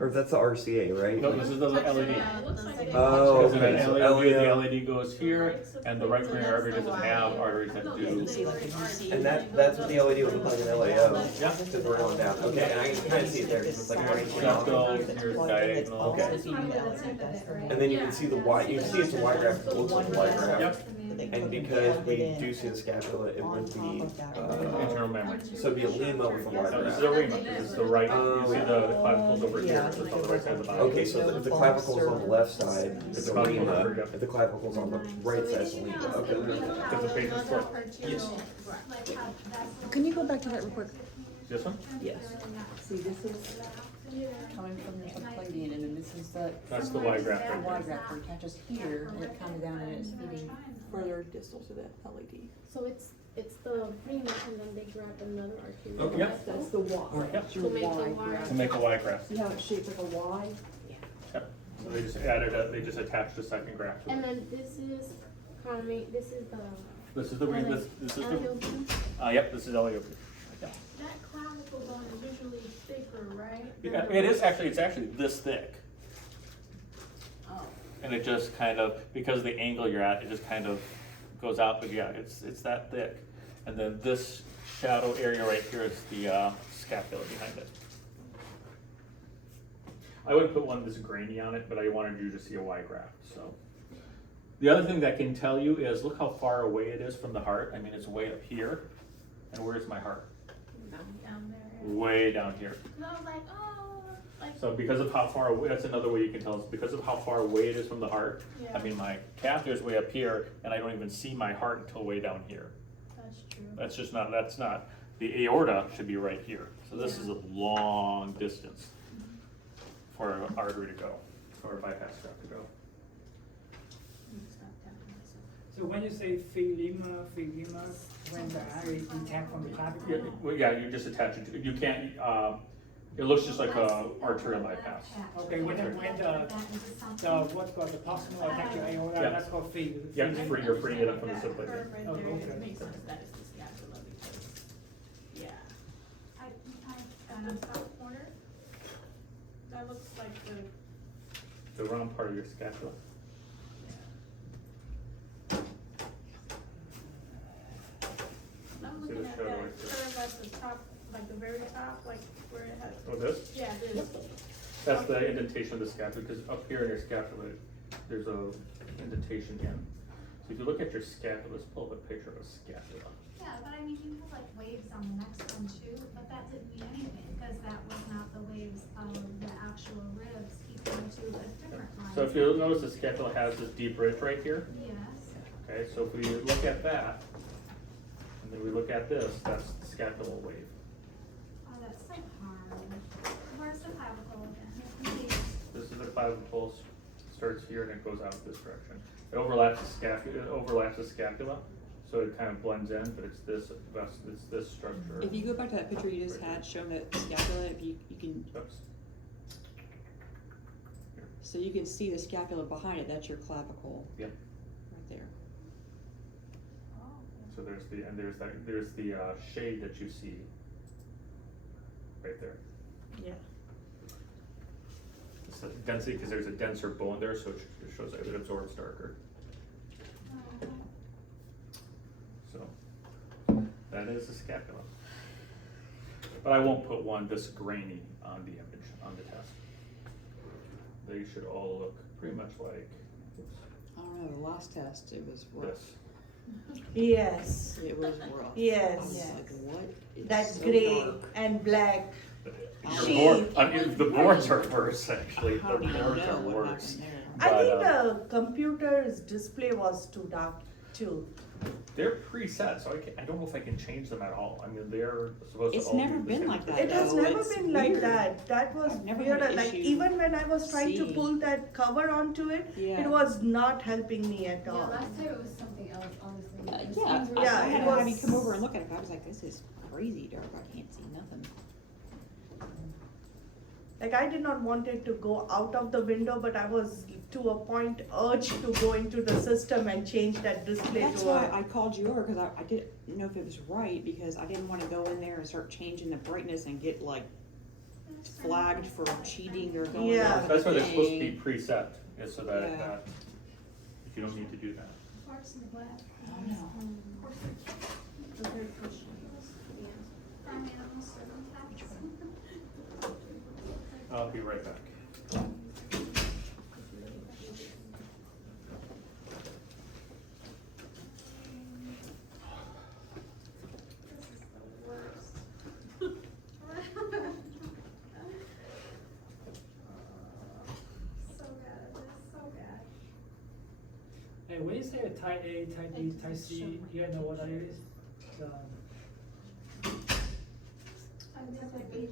or that's the RCA, right? No, this is the LED. Yeah, it looks like it. Oh, Because of that okay, so LED, the LAO. LED goes here, and the right coronary artery doesn't have arteries that do. See, like, if you see. And that's what the LED would look like, an LAO. Yeah. Because we're going down. Okay, and I can kind of see it there, because it's like branching off. Septal, here's diagonal. Okay. And then you can see the Y, you can see it's a Y graph, it looks like a Y graph. Yep. And because we do see the scapula, it would be, Internal mammary. so it'd be a lima with a Y No, this is graph. a rima. This is the right. You see the clavicles over here. This is on the right side of the body. Okay, so if the clavicle's on the left side, it's a Clavicle lima, over here. if the clavicle's on the right side, it's a lima. Okay. Because the patient's foot. Yes. Can you go back to that real quick? This one? Yes. See, this is coming from your subclavian, and then this is the That's the Y graph right Y there. graph where it catches here, and it comes down and it's feeding further distal to the LED. So it's the rima and then they grab another artery. Okay. Yep. That's the Y. Yep. That's your To make the Y Y. graph. To make a Y graph. See how it's shaped like a Y? Yep. So they just added they just attached a second graph to And it. then this is common, this is the. This is the this is the LAO. yep, this is LAO. That clavicle bone is usually thicker, right? Yeah, it is actually, it's actually this thick. Oh. And it just kind of, because of the angle you're at, it just kind of goes out, but yeah, it's that thick. And then this shadow area right here is the scapula behind it. I would put one this grainy on it, but I wanted you to see a Y graft, so. The other thing that can tell you is, look how far away it is from the heart. I mean, it's way up here. And where's my heart? Down there. Way down here. And I was like, oh, like. So because of how far away, that's another way you can tell us, because of how far away it is from the heart. Yeah. I mean, my catheter is way up here, and I don't even see my heart until way down here. That's true. That's just not, that's not, the aorta should be right here. So this is a long distance for an artery to go, for a bypass graft to go. So when you say philema, when the artery is detached from the Yeah, clavicle? well, yeah, you just attach it to, you can't, it looks just like a arterial bypass. Okay, when the what's called the proximal attack to aorta, Yeah. that's called phil. Yeah, it's free, you're freeing it up from the subclavian. Oh, okay. Makes sense, that is the scapula because, yeah. Top corner, that looks like the. The round part of your scapula. I'm See looking the at shadow that right there? curve at the top, like the very top, like where it has. Oh, this? Yeah, this. That's the indentation of the scapula, because up here in your scapula, there's a indentation in. So if you look at your scapula, let's pull up a picture of a scapula. Yeah, but I mean, you have like waves on the next one too, but that didn't mean anything, because that was not the waves of the actual ribs. He came to a different line. So if you notice, the scapula has this deep ridge right here. Yes. Okay, so if we look at that, and then we look at this, that's the scapular wave. Oh, that's so hard. Where's the clavicle again? This is the clavicle, starts here and it goes out this direction. It overlaps the scapula, so it kind of blends in, but it's this structure. If you go back to that picture you just had showing the scapula, if you can, Oops. so you can see the scapula behind it, that's your clavicle. Yep. Right there. So there's the shade that you see right there. Yeah. It's the density, because there's a denser bone there, so it shows that it absorbs darker. So that is the scapula. But I won't put one this grainy on the image, on the test. They should all look pretty much like I don't know, the last test, it was rough. this. Yes, It was rough. Yes. I was like, what? It's that so gray dark. and black. Your She- board, I mean, the boards are worse, actually. I don't The even boards know are what worse. happened there. I But, think the computer's display was too dark too. They're preset, so I don't know if I can change them at all. I mean, they're supposed to It's all be never the been same like that. thing. It has No, never it's been like weird. that. That was I've never weird. had an Like issue even when I was trying to seeing. pull that cover onto it, Yeah. it was not helping me at Yeah, all. last time it was something else, honestly. Yeah, Things I were- Yeah, had it to have you was- come over and look at it, I was like, this is crazy dark, I can't see nothing. Like I did not want it to go out of the window, but I was to a point urged to go into the system and change that display That's to why a. I called you over, cause I didn't know if it was right, because I didn't wanna go in there and start changing the brightness and get like flagged for cheating or going Yeah. over the That's why they're supposed to be thing. preset, is so that, Yeah. you don't need to do that. Parts in the black. I don't know. Farm animals serve on tax. I'll be right back. This is the worst. So bad at this, so bad. Hey, when you say a type A, type B, type C, you know what that is?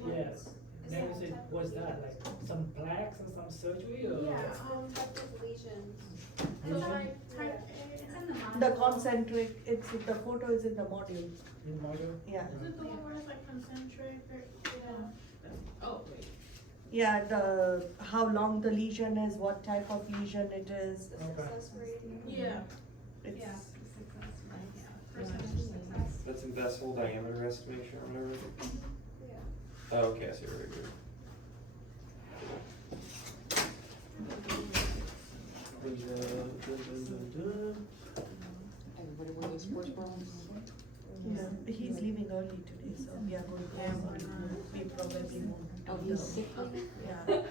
Yes. Then you say, what's that, like some plaques or some surgery or? Type of lesions. Lesion? It's in the The module. concentric, it's the photo is in the module. In the module? Yeah. Is it the one where it's like concentric or, oh, wait. Yeah, the how long the lesion is, what type of lesion it is. Okay. Yeah. It's, Yeah. Success rate, yeah. Percentage of success. That's in vessel diameter estimation or whatever. Oh, okay, I see right here. Everybody wear those sports bras? yeah, he's leaving early today, so we are going home and we probably won't. Oh, do he's the- sickly? Yeah,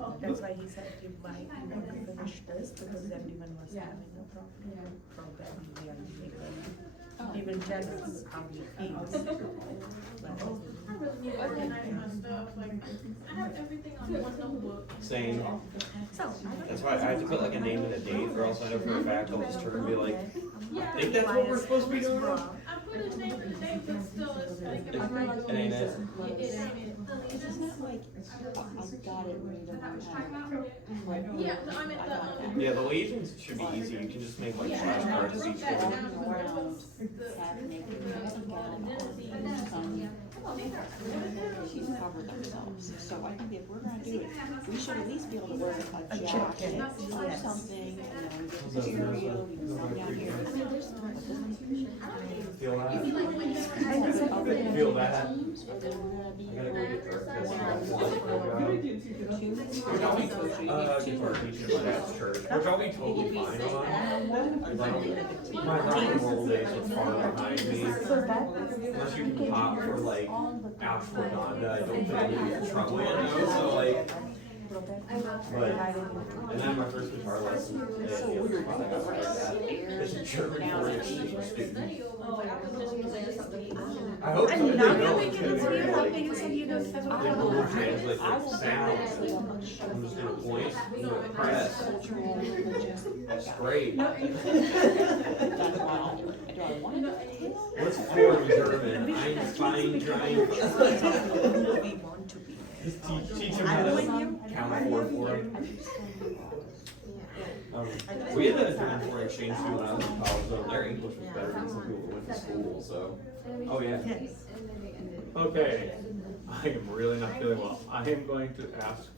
Oh, that's why he said he might want to finish this because everyone was Yeah. having a problem. Yeah. Probably we are leaving early. Oh. He will tell us how he feels. But- I really need to organize my stuff, like, I have everything on one notebook. Same. So, That's why I have to put like a name and a date, or else I know for a fact I'll just turn and be like, Yeah. think that's what we're supposed to be doing? I put a name and a date, but still, it's like, if I'm right, It ain't it. it ain't it. isn't that like, I got it made up. Yeah, no, I meant the, Yeah, the lesions should be easy, you can just make like Yeah, flash I cards of wrote each that one. down, but it was She's covered themselves, so I think if we're gonna do it, we should at least be able to wear a A jacket jacket, or yes. something, you know, and get the material, we can come down here. Feel that? I Feel that? Or they're gonna be I gotta go get drug tested. two, Which I'll be, guitar teaching at my dad's church, which I'll be totally fine on. My rock and roll days are far behind me. Unless you can pop for like ashwagandha, I don't think I'm gonna be in trouble, you know, so like. But, and then my first guitar lesson, it was fun, I got my dad. It's a German word, it's super stupid. I hope so. And now They you're don't, making it too, real like, happy, so you don't have they a Google Translate I like will sounds, so much. I'm just gonna point, I'm gonna press, Cultural, religious. it's great. That's why I'll do it. Do I want to do it? What's four in German? I'm fine, trying. We want to be. Just teach him I'm how with to you. count for him. We had a doing foreign exchange too when I was in college, so their English was better than some people that went to school, so. Oh, yeah. Yes. Okay, I am really not feeling well. I am going to ask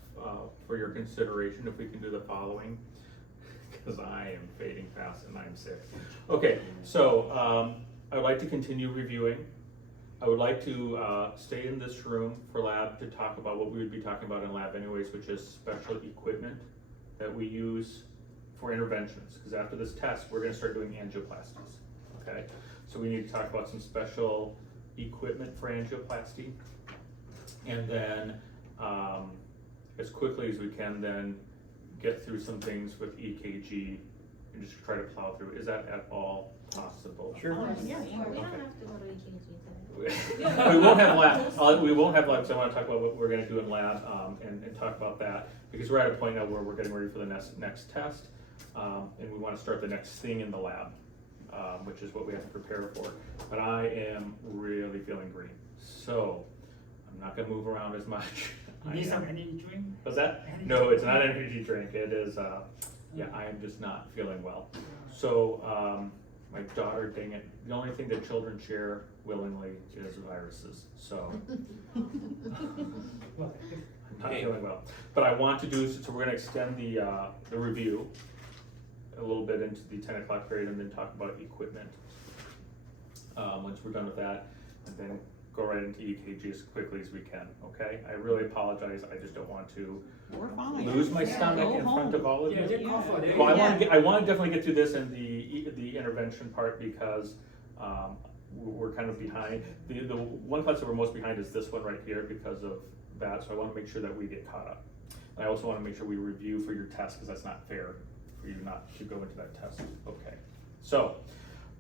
for your consideration if we can do the following. because I am fading fast and I'm sick. Okay, so I would like to continue reviewing. I would like to stay in this room for lab to talk about what we would be talking about in lab anyways, which is special equipment that we use for interventions. Because after this test, we're going to start doing angioplasties. Okay, so we need to talk about some special equipment for angioplasty, and then as quickly as we can, then get through some things with EKG and just try to plow through. Is that at all possible? Sure. Yeah. We don't Okay. have to go to EKG today. We won't have lab. We won't have lab. So I want to talk about what we're going to do in lab and talk about that, because we're at a point now where we're getting ready for the next test, and we want to start the next thing in the lab, which is what we have to prepare for. But I am really feeling green, so I'm not going to move around as much. You need some energy drink? Was that? No, it's not an energy drink. It is. Yeah, I am just not feeling well. So my daughter, dang it, the only thing that children share willingly is viruses. So Well, I'm not feeling well. But I want to do, so we're gonna extend the review a little bit into the 10 o'clock period and then talk about equipment. Once we're done with that, and then go right into EKG as quickly as we can, okay? I really apologize, I just don't want to We're fine. lose my Yeah, stomach go in front home. of all of yeah, you. just call for it. Well, Yeah. I want to definitely get through this and the intervention part, because we're kind of behind. The one class that we're most behind is this one right here because of that, so I want to make sure that we get caught up. And I also want to make sure we review for your test, because that's not fair for you not to go into that test. Okay, so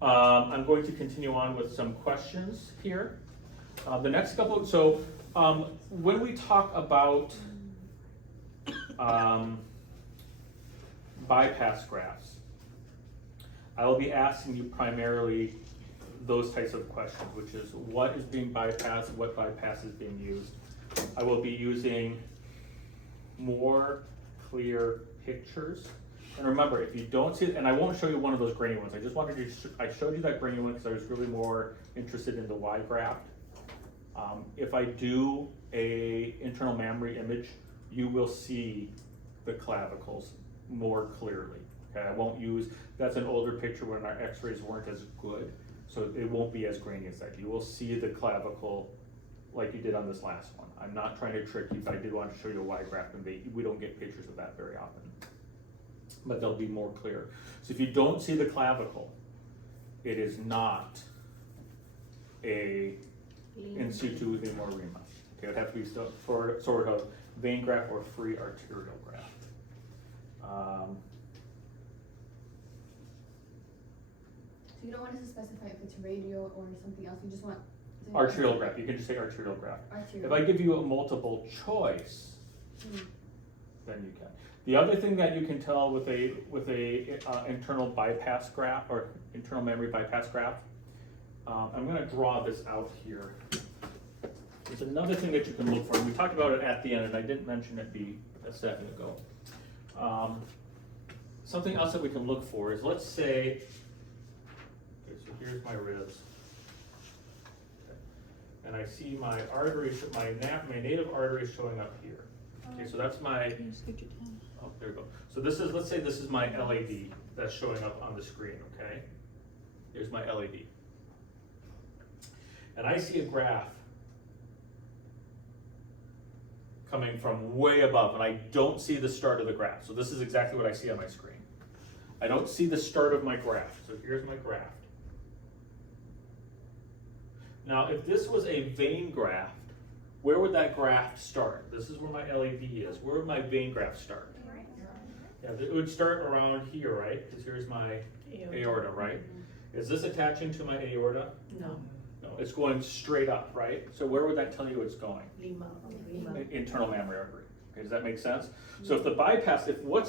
I'm going to continue on with some questions here. The next couple, so when we talk about bypass grafts, I will be asking you primarily those types of questions, which is what is being bypassed, what bypass is being used. I will be using more clear pictures. And remember, if you don't see it, and I won't show you one of those grainy ones, I just wanted to, I showed you that grainy one because I was really more interested in the Y graft. If I do a internal mammary image, you will see the clavicles more clearly. Okay, I won't use, that's an older picture when our x-rays weren't as good, so it won't be as grainy as that. You will see the clavicle like you did on this last one. I'm not trying to trick you, but I did want to show you a Y graft, and we don't get pictures of that very often. But they'll be more clear. So if you don't see the clavicle, it is not a in situ hemorrhema. Okay, it would have to be sort of vein graft or free arterial graft. So you don't want us to specify if it's radial or something else, you just want. Arterial graft, you can just say arterial graft. Arterial. If I give you a multiple choice, then you can. The other thing that you can tell with a internal bypass graft or internal mammary bypass graft, I'm going to draw this out here. There's another thing that you can look for, and we talked about it at the end, and I didn't mention it a second ago. Something else that we can look for is, let's say, okay, so here's my ribs, okay, and I see my arteries, my native artery is showing up here. Okay, so that's my. You skipped your 10. Oh, there we go. So this is, let's say this is my LAD that's showing up on the screen, okay? Here's my LAD. And I see a graph coming from way above, and I don't see the start of the graph. So this is exactly what I see on my screen. I don't see the start of my graft. So here's my graft. Now, if this was a vein graft, where would that graft start? This is where my LAD is. Where would my vein graft start? Yeah, it would start around here, right? Because here's my aorta, right? Is this attaching to my aorta? No. No, it's going straight up, right? So where would that tell you it's going? Lima. Internal mammary artery. Okay, does that make sense? So if the bypass, if what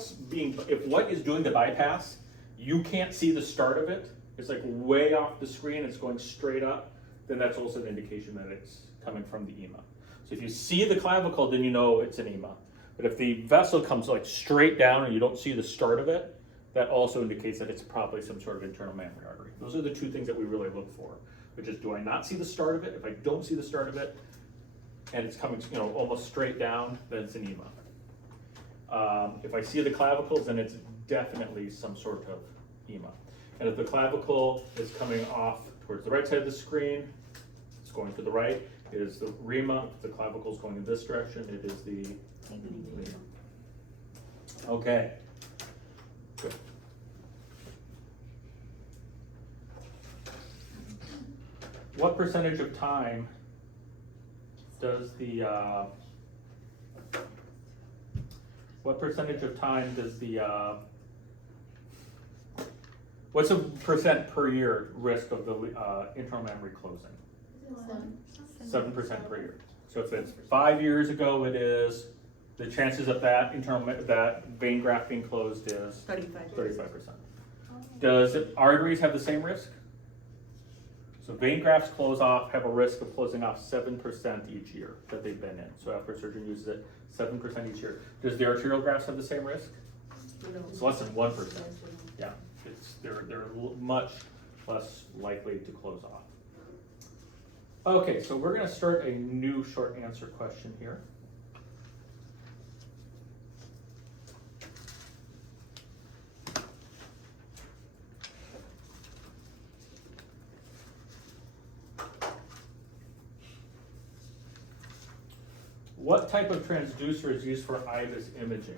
is doing the bypass, you can't see the start of it, it's like way off the screen, it's going straight up, then that's also an indication that it's coming from the EMA. So if you see the clavicle, then you know it's an EMA. But if the vessel comes like straight down and you don't see the start of it, that also indicates that it's probably some sort of internal mammary artery. Those are the two things that we really look for, which is, do I not see the start of it? If I don't see the start of it, and it's coming, almost straight down, then it's an EMA. If I see the clavicles, then it's definitely some sort of EMA. And if the clavicle is coming off towards the right side of the screen, it's going to the right, it is the REMA. If the clavicle is going in this direction, it is the REMA. Okay. Good. What percentage of time does the what's a percent per year risk of the internal memory closing? 7% per year. So if it's 5 years ago, it is, the chances of that that vein graft being closed is 35%. Does arteries have the same risk? So vein grafts close off, have a risk of closing off 7% each year that they've been in. So after a surgeon uses it, 7% each year. Does the arterial grafts have the same risk? It's less than 1%. Yeah, they're much less likely to close off. Okay, so we're going to start a new short answer question here. What type of transducer is used for IVUS imaging?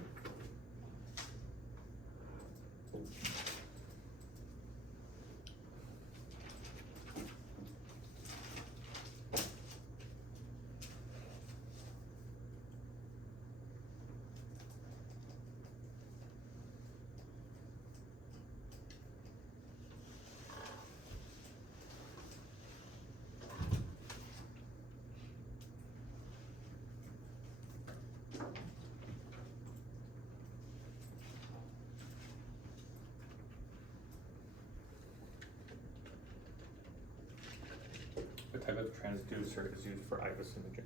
What type of transducer is used for IVUS imaging?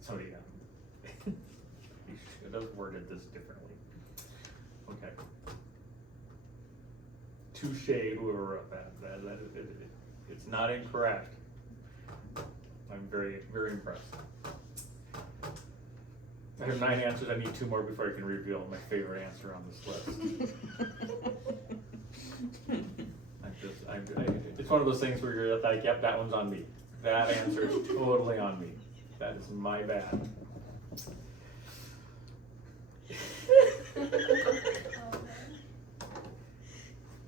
Somebody, you should have worded this differently. Okay. Touche, whoever wrote that. It's not incorrect. I'm very, very impressed. I have 9 answers. I need 2 more before I can reveal my favorite answer on this list. It's one of those things where you're like, yep, that one's on me. That answer is totally on me. That is my bad.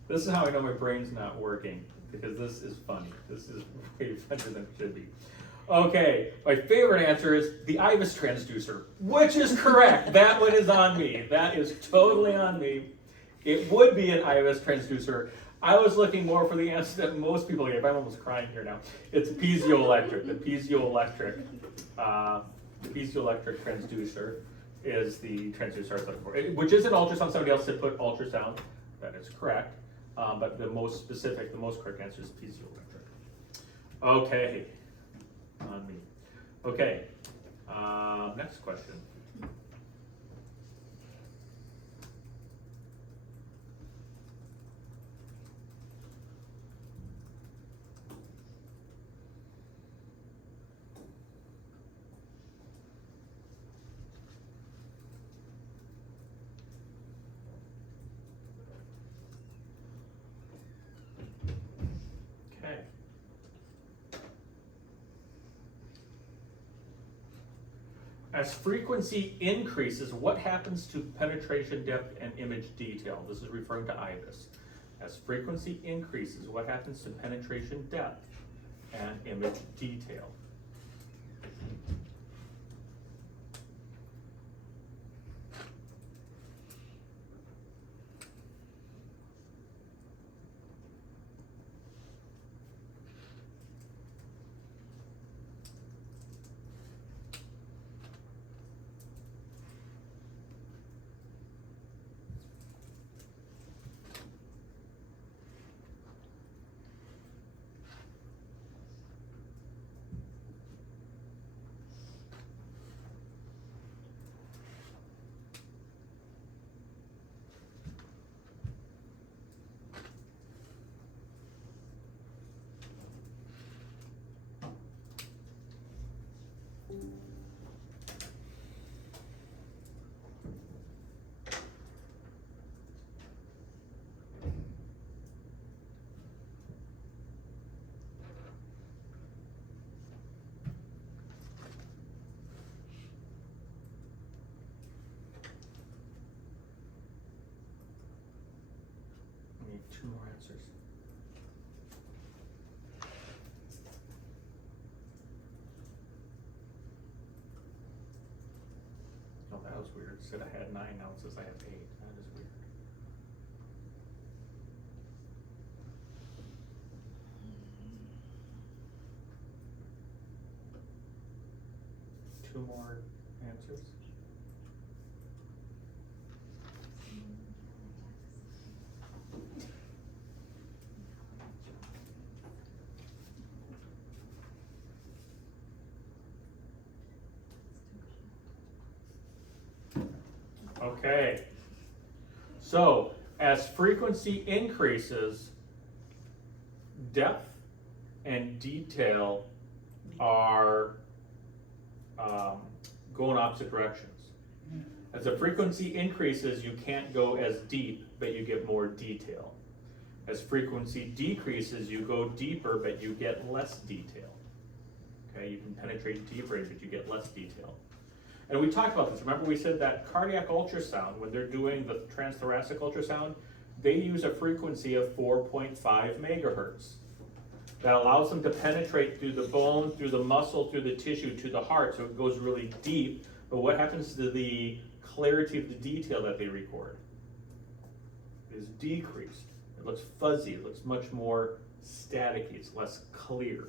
This is how I know my brain's not working, because this is funny. This is way funnier than it should be. Okay, my favorite answer is the IVUS transducer, which is correct. That one is on me. That is totally on me. It would be an IVUS transducer. I was looking more for the answer that most people gave. I'm almost crying here now. It's piezoelectric. The piezoelectric transducer is the transducer I was looking for, which isn't ultrasound. Somebody else had put ultrasound. That is correct. But the most specific, the most correct answer is piezoelectric. Okay, on me. Okay, next question. Okay. As frequency increases, what happens to penetration depth and image detail? This is referring to IVUS. As frequency increases, what happens to penetration depth and image detail? Two more answers. Oh, that was weird. It said I had 9, now it says I have 8. That is weird. Two more answers. Okay. So, as frequency increases, depth and detail are going opposite directions. As the frequency increases, you can't go as deep, but you get more detail. As frequency decreases, you go deeper, but you get less detail. Okay, you can penetrate deeper, but you get less detail. And we talked about this. Remember we said that cardiac ultrasound, when they're doing the transthoracic ultrasound, they use a frequency of 4.5 megahertz. That allows them to penetrate through the bone, through the muscle, through the tissue, to the heart, so it goes really deep. But what happens to the clarity of the detail that they record? It is decreased. It looks fuzzy, it looks much more staticky, it's less clear.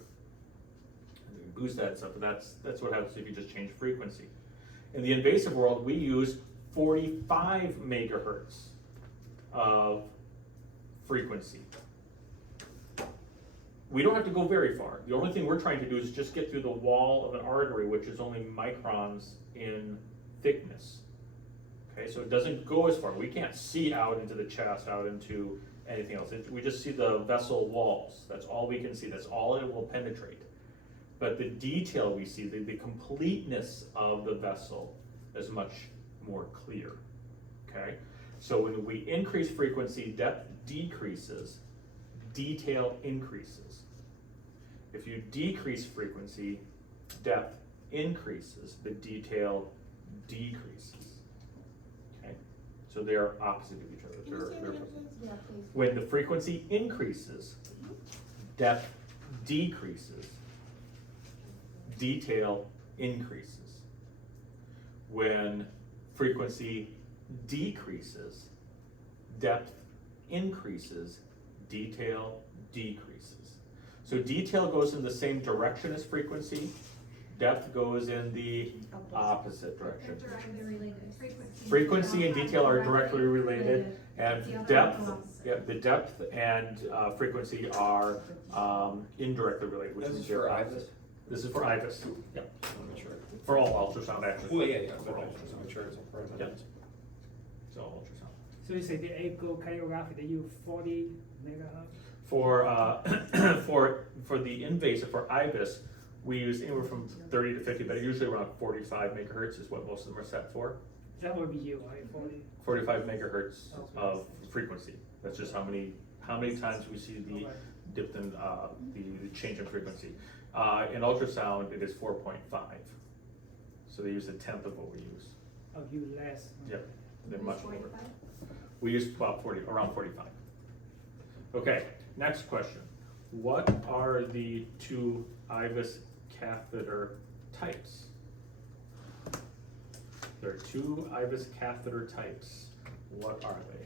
And we boost that stuff, but that's what happens if you just change frequency. In the invasive world, we use 45 megahertz of frequency. We don't have to go very far. The only thing we're trying to do is just get through the wall of an artery, which is only microns in thickness. Okay, so it doesn't go as far. We can't see out into the chest, out into anything else. We just see the vessel walls. That's all we can see. That's all it will penetrate. But the detail we see, the completeness of the vessel is much more clear. Okay, so when we increase frequency, depth decreases, detail increases. If you decrease frequency, depth increases, but detail decreases. Okay, so they are opposite of each other. Can you say that again? Yeah, please. When the frequency increases, depth decreases, detail increases. When frequency decreases, depth increases, detail decreases. So detail goes in the same direction as frequency, depth goes in the opposite direction. They're directly related. Frequency and detail are directly related, The and other depth, are opposite. the depth and frequency are indirectly related, which This is is for IVUS? This is for IVUS, yeah, I'm not sure. for all ultrasound actually. Well, yeah, For all but just to make sure it's all right. Yeah. So ultrasound. So you say the echocardiography, they use 40 megahertz? For the invasive, for IVUS, we use anywhere from 30 to 50, but usually around 45 megahertz is what most of them are set for. That would be you, right? 40? 45 megahertz of frequency. That's just how many times we see the Okay. dip in the change in frequency. In ultrasound, it is 4.5. So they use a tenth of what we use. Oh, you less. Yep, they're much lower. 45? We use about around 45. Okay, next question. What are the two IVUS catheter types? There are two IVUS catheter types. What are they?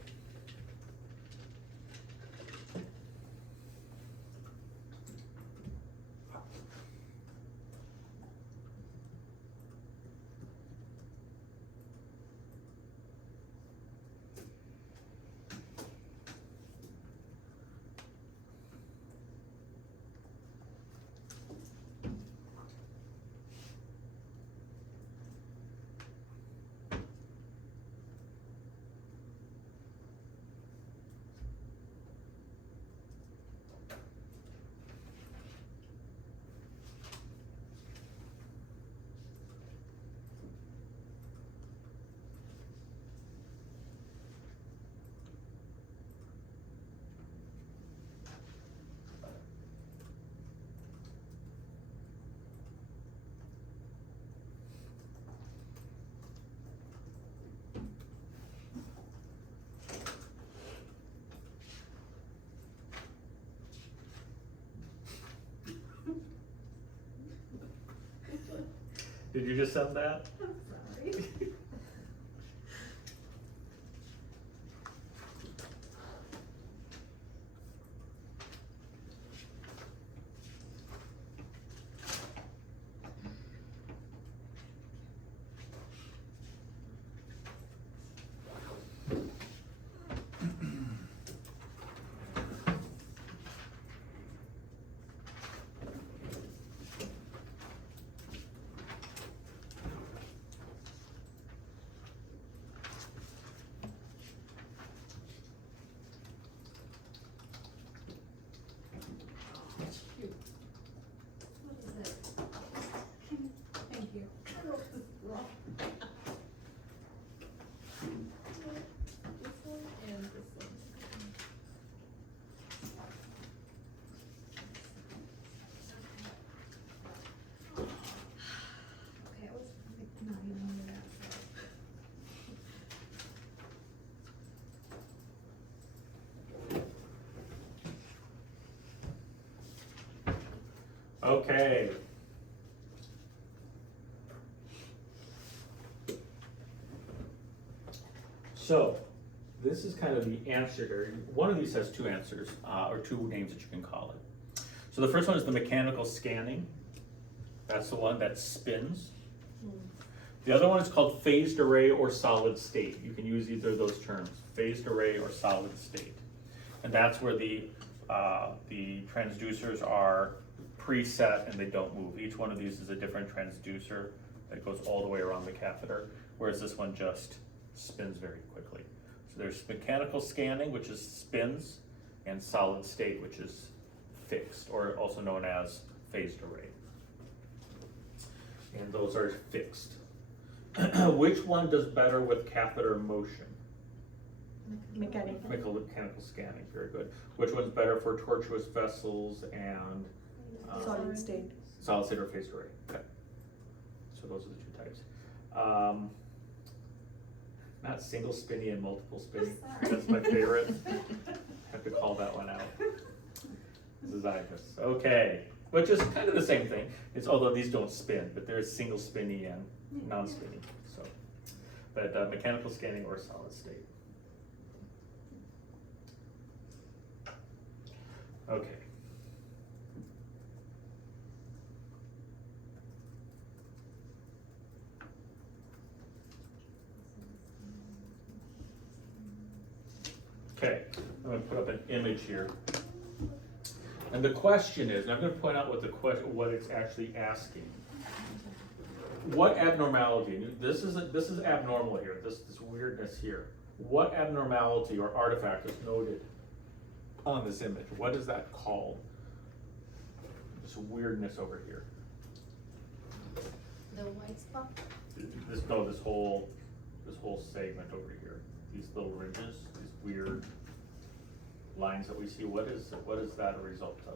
Did you just send that? I'm sorry. What is it? Thank you. This one and this one. Okay, I was not even near that. Okay. So, this is kind of the answer here. One of these has two answers, or two names that you can call it. So the first one is the mechanical scanning. That's the one that spins. The other one is called phased array or solid state. You can use either of those terms, phased array or solid state. And that's where the transducers are preset and they don't move. Each one of these is a different transducer that goes all the way around the catheter, whereas this one just spins very quickly. So there's mechanical scanning, which is spins, and solid state, which is fixed, or also known as phased array. And those are fixed. Which one does better with catheter motion? Mechanical. Mechanical scanning, very good. Which one's better for tortuous vessels and Solid state. solid state or phased array? Okay. So those are the two types. Not single spinny and multiple spinny. Sorry. That's my favorite. Have to call that one out. This is IVUS. Okay, which is kind of the same thing. It's although these don't spin, but there's single spinny and non-spinny. So, but mechanical scanning or solid state. Okay. Okay, I'm gonna put up an image here. And the question is, and I'm gonna point out what it's actually asking. What abnormality, and this is abnormal here, this weirdness here. What abnormality or artifact is noted on this image? What is that called? This weirdness over here. The white spot? This whole segment over here. These little ridges, these weird lines that we see. What is that a result of?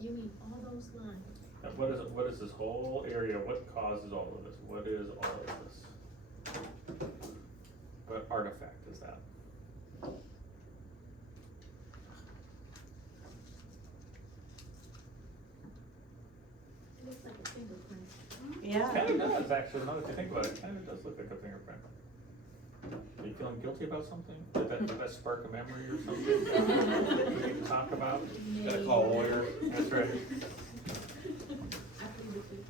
You mean all those lines? And what is this whole area? What causes all of this? What is all of this? What artifact is that? It looks like a fingerprint. Yeah. Kind of does, actually, now that you think about it, kind of does look like a fingerprint. Are you feeling guilty about something? Did that spark a memory or something we need to talk about? Gotta call a lawyer. That's right. After you do.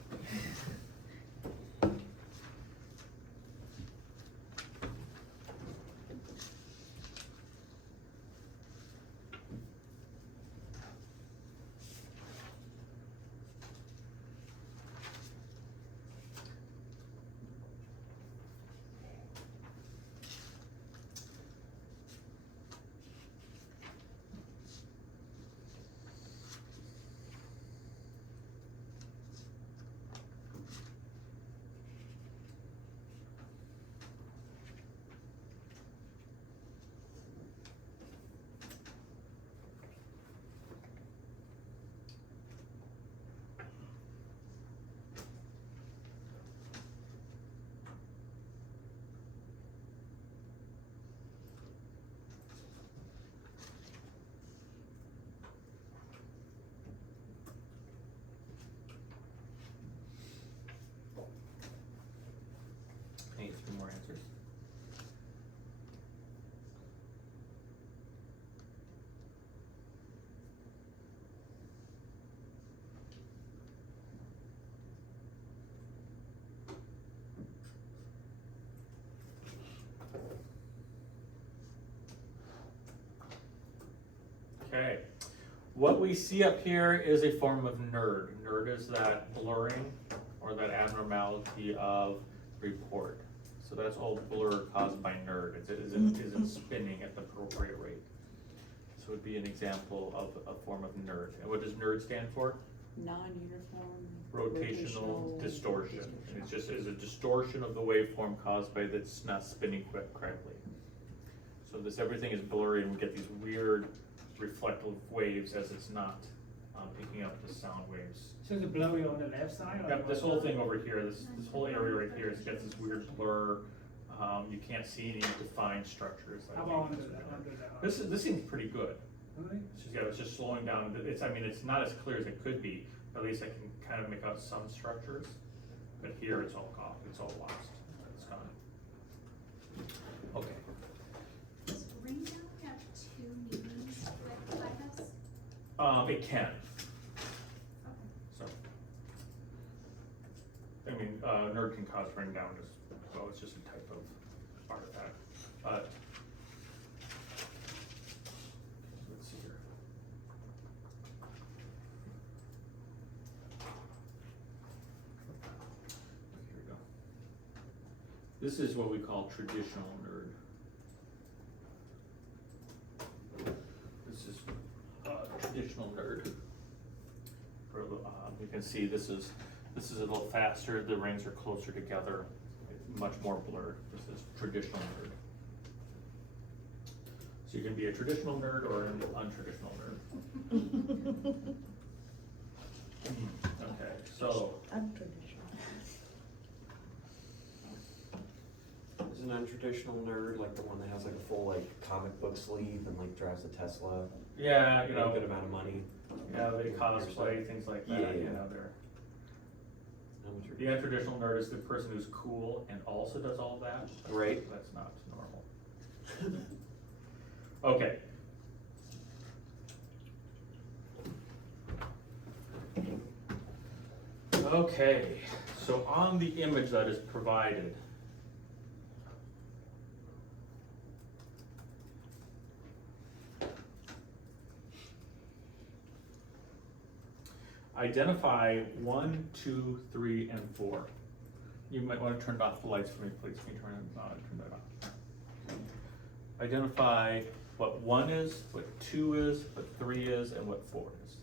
more answers. Okay, what we see up here is a form of nerd. Nerd is that blurring or that abnormality of report. So that's all blur caused by nerd. Isn't spinning at the appropriate rate. So it would be an example of a form of nerd. And what does nerd stand for? Non-uniform. Rotational distortion. And it's just is a distortion of the waveform caused by that's not spinning correctly. So this everything is blurry and we get these weird reflective waves as it's not picking up the sound waves. So the blurry on the left side? Or Yep, this whole thing over here, this whole area right here, it's got this weird blur. You can't see any defined structures. How Like about maybe under this seems pretty good. Really? It's just slowing down. It's not as clear as it could be. At least I can kind of make out some structures. But here it's all gone. It's all lost. It's gone. Okay. Does ringtone have two meanings with IVUS? It can. Okay. So, I mean, nerd can cause ring down as well. It's just a type of artifact. But let's see here. Okay, here we go. This is what we call traditional nerd. This is traditional nerd. You can see this is a little faster. The rings are closer together, much more blurred. This is traditional nerd. So you can be a traditional nerd or an untraditional nerd. Okay, so Untraditional. Is an untraditional nerd like the one that has like a full like comic book sleeve and like drives a Tesla? yeah, A good amount of money. yeah, they cosplay things like that. Yeah, You yeah. know, they're How much the untraditional nerd is the person who's cool and also does all that. Right. That's not normal. Okay. Okay, so on the image that is provided, identify 1, 2, 3, and 4. You might want to turn off the lights for me, please. Can you turn that off? Identify what 1 is, what 2 is, what 3 is, and what 4 is.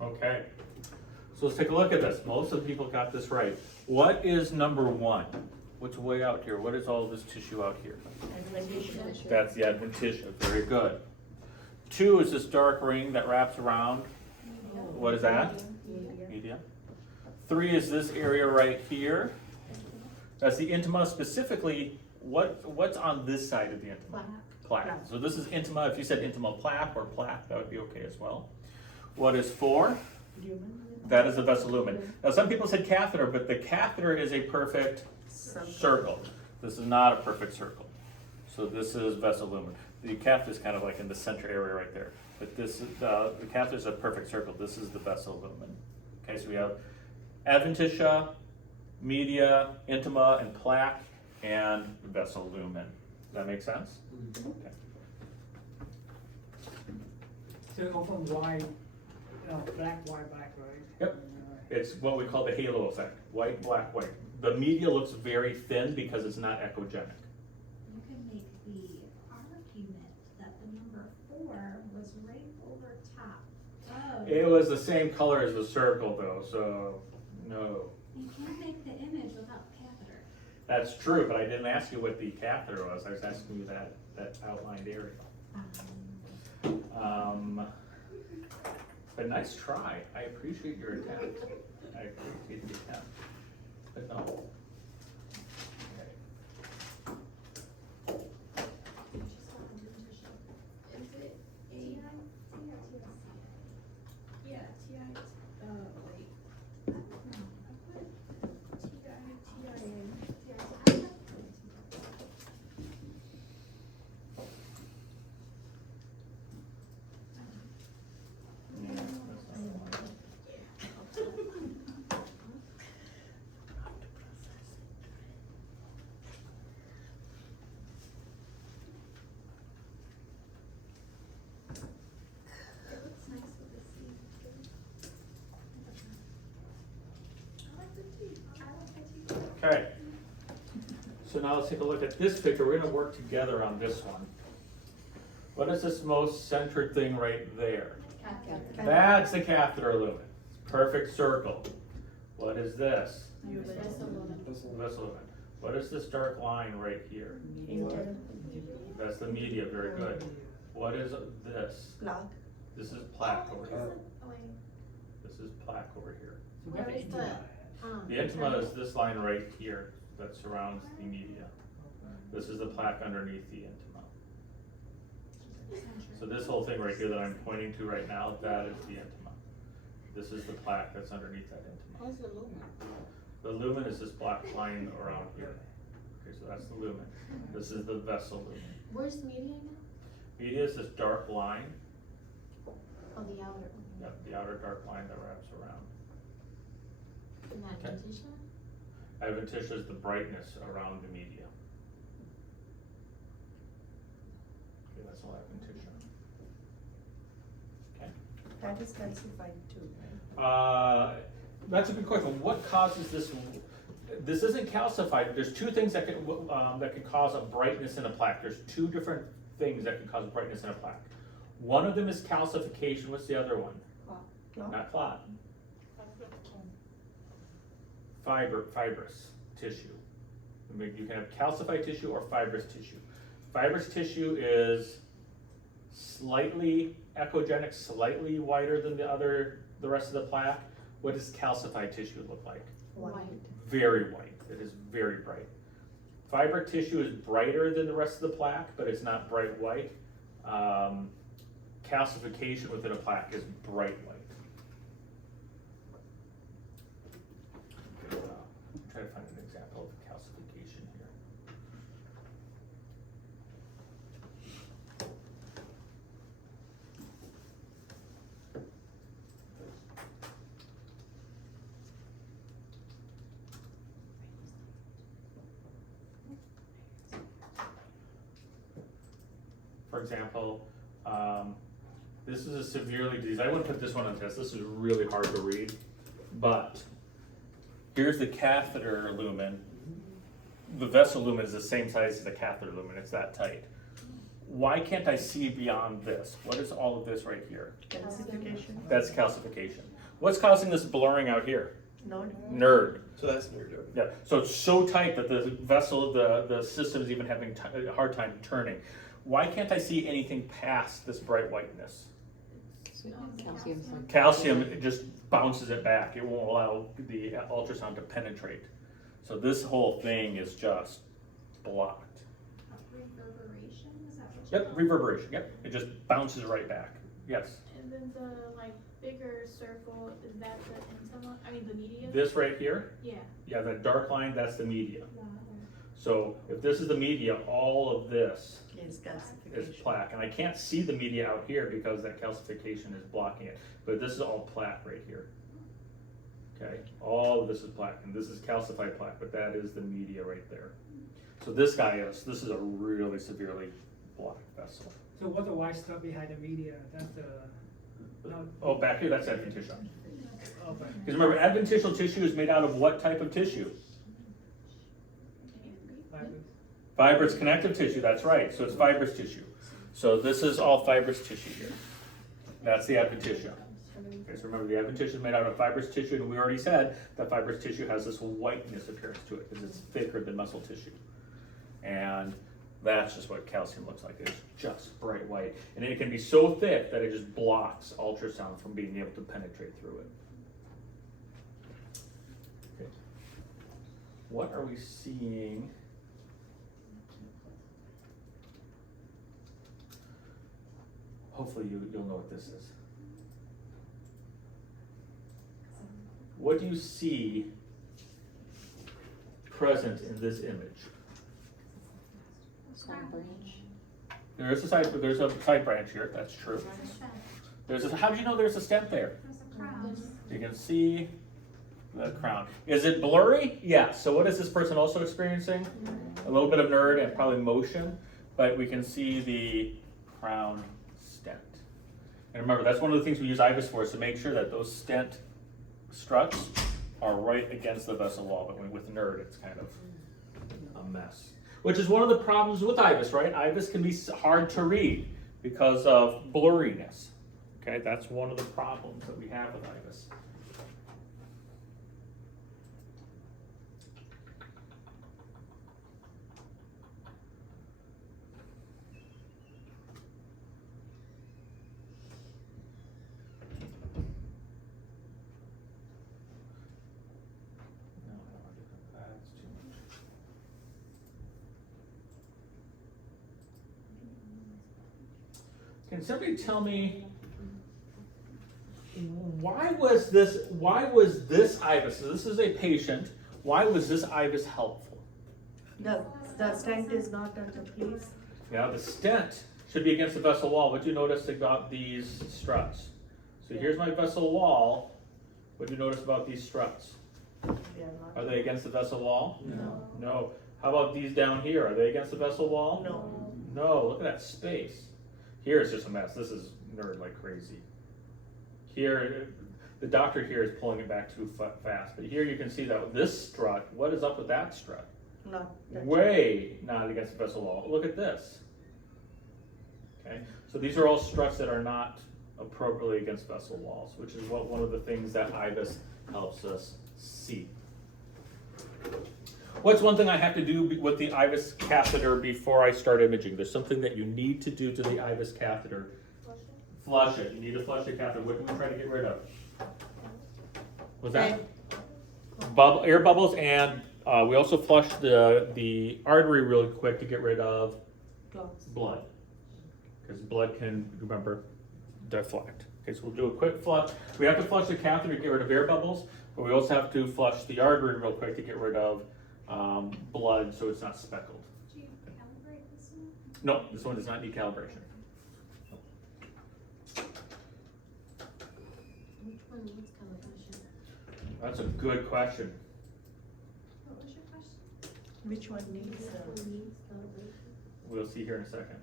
Okay, so let's take a look at this. Most of the people got this right. What is number 1? What's way out here? What is all this tissue out here? That's the adventitia, very good. 2 is this dark ring that wraps around. What is that? Media. 3 is this area right here. That's the intima, specifically, what's on this side of the intima? Plaque. So this is intima. If you said intima plaque or plaque, that would be okay as well. What is 4? That is a vessel lumen. Now some people said catheter, but the catheter is a perfect circle. This is not a perfect circle. So this is vessel lumen. The catheter is kind of like in the center area right there. But this is, the catheter is a perfect circle. This is the vessel lumen. Okay, so we have adventitia, media, intima, and plaque, and vessel lumen. Does that make sense? Okay. So often white, black, white, black, right? Yep. It's what we call the halo effect. White, black, white. The media looks very thin because it's not echogenic. You can make the argument that the number 4 was right over top. Oh. It was the same color as the circle though, so no. You can't make the image without catheter. That's true, but I didn't ask you what the catheter was. I was asking you that outlined area. But nice try. I appreciate your attempt. I appreciate the attempt. But no. Okay. Is it a, yeah, T-I, wait. I don't know. I put T-I-T-I-N. Yeah, that's not the one. It looks nice with the C. I like the T. I like the T. Okay. So now let's take a look at this picture. We're gonna work together on this one. What is this most centered thing right there? That's the catheter lumen. Perfect circle. What is this? Vessel lumen. What is this dark line right here? That's the media, very good. What is this? Plaque. This is plaque over here. Oh, wait. This is plaque over here. So we have Where is intima. the, The intima is this line right here that surrounds the media. This is the plaque underneath the intima. So this whole thing right here that I'm pointing to right now, that is the intima. This is the plaque that's underneath that intima. What's the lumen? The lumen is this black line around here. Okay, so that's the lumen. This is the vessel lumen. where's media now? Media is this dark line, Oh, the outer. yep, the outer dark line that wraps around. And that Okay. adventitia? Adventitia is the brightness around the media. Okay, that's all adventitia. Okay. That is calcified too, right? That's a good question. What causes this? This isn't calcified. There's 2 things that can cause a brightness in a plaque. There's 2 different things that can cause brightness in a plaque. One of them is calcification. What's the other one? Clot. Not clot. Fibrous tissue. I mean, you can have calcified tissue or fibrous tissue. Fibrous tissue is slightly echogenic, slightly whiter than the rest of the plaque. What does calcified tissue look like? White. Very white. It is very bright. Fiber tissue is brighter than the rest of the plaque, but it's not bright white. Calcification within a plaque is bright white. Try to find an example of calcification here. For example, this is a severely diseased. I wouldn't put this one on test. This is really hard to read, but here's the catheter lumen. The vessel lumen is the same size as the catheter lumen. It's that tight. why can't I see beyond this? What is all of this right here? Calcification. That's calcification. What's causing this blurring out here? Node. Nerd. So that's nerdo. Yeah, so it's so tight that the vessel, the system is even having a hard time turning. Why can't I see anything past this bright whiteness? So calcium's like. Calcium, it just bounces it back. It won't allow the ultrasound to penetrate. So this whole thing is just blocked. Reverberation, is that what you Yep, call it? reverberation, yep. It just bounces right back. Yes. And then the like bigger circle, is that the intima, I mean the media? This right here, Yeah. yeah, that dark line, that's the media. Yeah. So if this is the media, all of this Is is calcification. plaque. And I can't see the media out here because that calcification is blocking it. But this is all plaque right here. Okay, all of this is plaque, and this is calcified plaque, but that is the media right there. So this is a really severely blocked vessel. So what the white stuff behind the media, that's the, no, Oh, back here, that's adventitial. okay. Because remember, adventitial tissue is made out of what type of tissue? Fibers. Fibrous connective tissue, that's right. So it's fibrous tissue. So this is all fibrous tissue here. That's the adventitia. Okay, so remember, the adventitia is made out of fibrous tissue, and we already said that fibrous tissue has this whiteness appearance to it because it's thicker than muscle tissue. And that's just what calcium looks like. It's just bright white. And it can be so thick that it just blocks ultrasound from being able to penetrate through it. Okay. What are we seeing? Hopefully you'll know what this is. What do you see present in this image? Small branch. There's a side branch here, that's true. There's a stent. How did you know there's a stent there? There's a crown. You can see the crown. Is it blurry? Yes. So what is this person also experiencing? A little bit of nerd and probably motion, but we can see the crown stent. And remember, that's one of the things we use IVUS for, is to make sure that those stent struts are right against the vessel wall. But with nerd, it's kind of a mess. Which is one of the problems with IVUS, right? IVUS can be hard to read because of blurriness. Okay, that's one of the problems that we have with IVUS. No, I don't want to do that. That's too much. Can somebody tell me why was this IVUS, so this is a patient, why was this IVUS helpful? The stent is not at the place. Yeah, the stent should be against the vessel wall. What do you notice about these struts? So here's my vessel wall. What do you notice about these struts? They are Are not. they against the vessel wall? No. No. How about these down here? Are they against the vessel wall? No. No, look at that space. Here it's just a mess. This is nerd like crazy. Here, the doctor here is pulling it back too fast. But here you can see that this strut, what is up with that strut? Not. Way not against the vessel wall. Look at this. Okay, so these are all struts that are not appropriately against vessel walls, which is what one of the things that IVUS helps us see. What's one thing I have to do with the IVUS catheter before I start imaging? There's something that you need to do to the IVUS catheter. Flush it. You need to flush the catheter. What do we try to get rid of? Was that air bubbles, and we also flush the artery really quick to get rid of Clots. blood, because blood can, remember, deflect. Okay, so we'll do a quick flush. We have to flush the catheter to get rid of air bubbles, but we also have to flush the artery real quick to get rid of blood so it's not speckled. Do you calibrate this one? No, this one does not need calibration. Which one needs calibration? That's a good question. What was your question? Which one needs? Which one needs calibration? We'll see here in a second.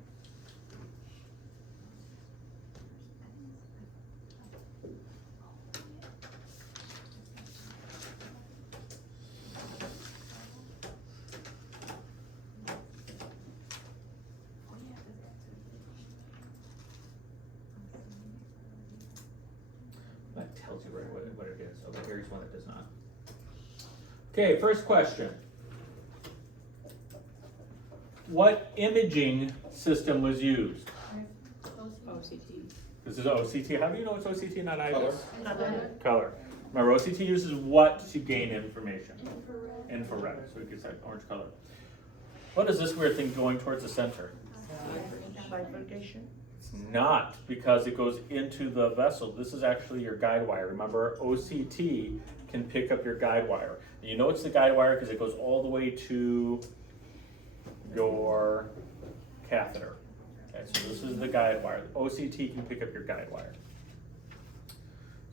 tells you right what it is. Over here's one that does not. Okay, first question. What imaging system was used? OCT. This is OCT. How do you know it's OCT, not IVUS? Color. Color. Remember, OCT uses what to gain information? Infrared. So it gets that orange color. What is this weird thing going towards the center? Bifurcation. It's not, because it goes into the vessel. This is actually your guide wire. Remember, OCT can pick up your guide wire. And you know it's the guide wire because it goes all the way to your catheter. Okay, so this is the guide wire. OCT can pick up your guide wire.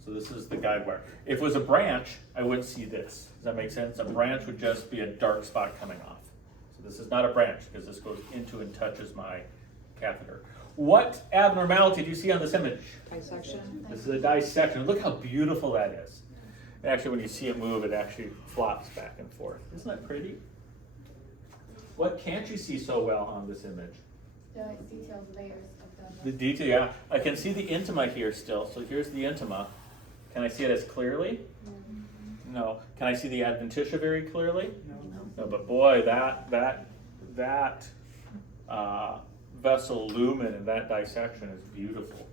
So this is the guide wire. If it was a branch, I wouldn't see this. Does that make sense? A branch would just be a dark spot coming off. So this is not a branch because this goes into and touches my catheter. What abnormality do you see on this image? Dissection. This is a dissection. Look how beautiful that is. Actually, when you see it move, it actually flops back and forth. Isn't that pretty? What can't you see so well on this image? The detailed layers of The detail, yeah. I can see the intima here still. So here's the intima. Can I see it as clearly? No. Can I see the adventitia very clearly? No, but boy, that vessel lumen and that dissection is beautiful.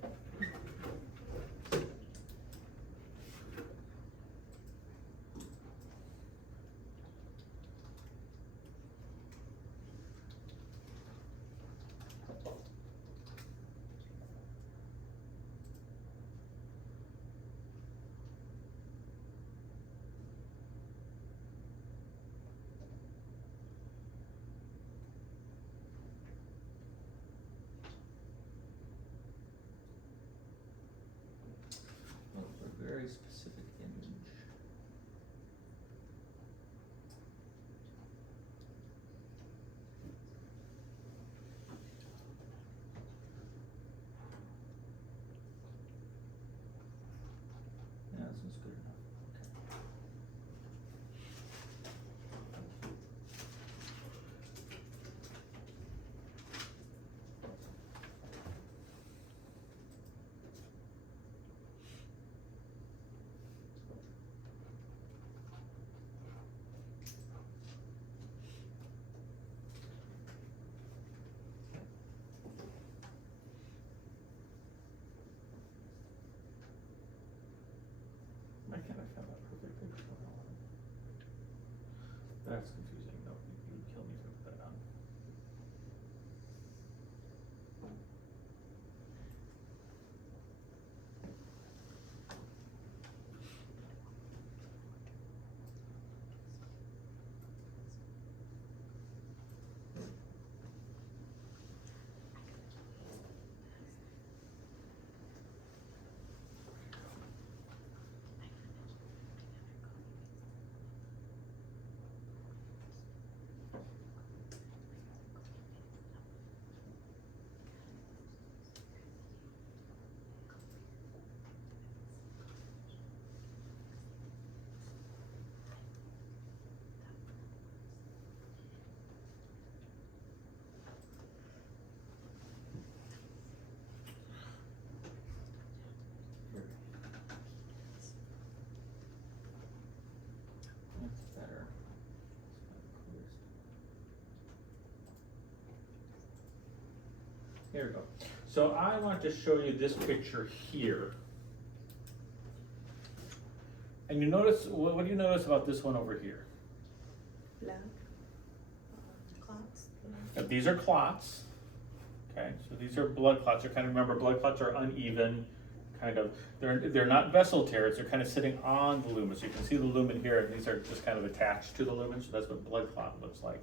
A very specific image. Yeah, this one's good enough. Okay. Why can't I find that perfect picture? That's confusing. No, you would kill me if I put that on. That's better. Here we go. So I want to show you this picture here. And you notice, what do you notice about this one over here? Black. Clots. Now, these are clots. Okay, so these are blood clots. You kind of remember blood clots are uneven, kind of. They're not vessel tears. They're kind of sitting on the lumen. So you can see the lumen here, and these are just kind of attached to the lumen. So that's what blood clot looks like.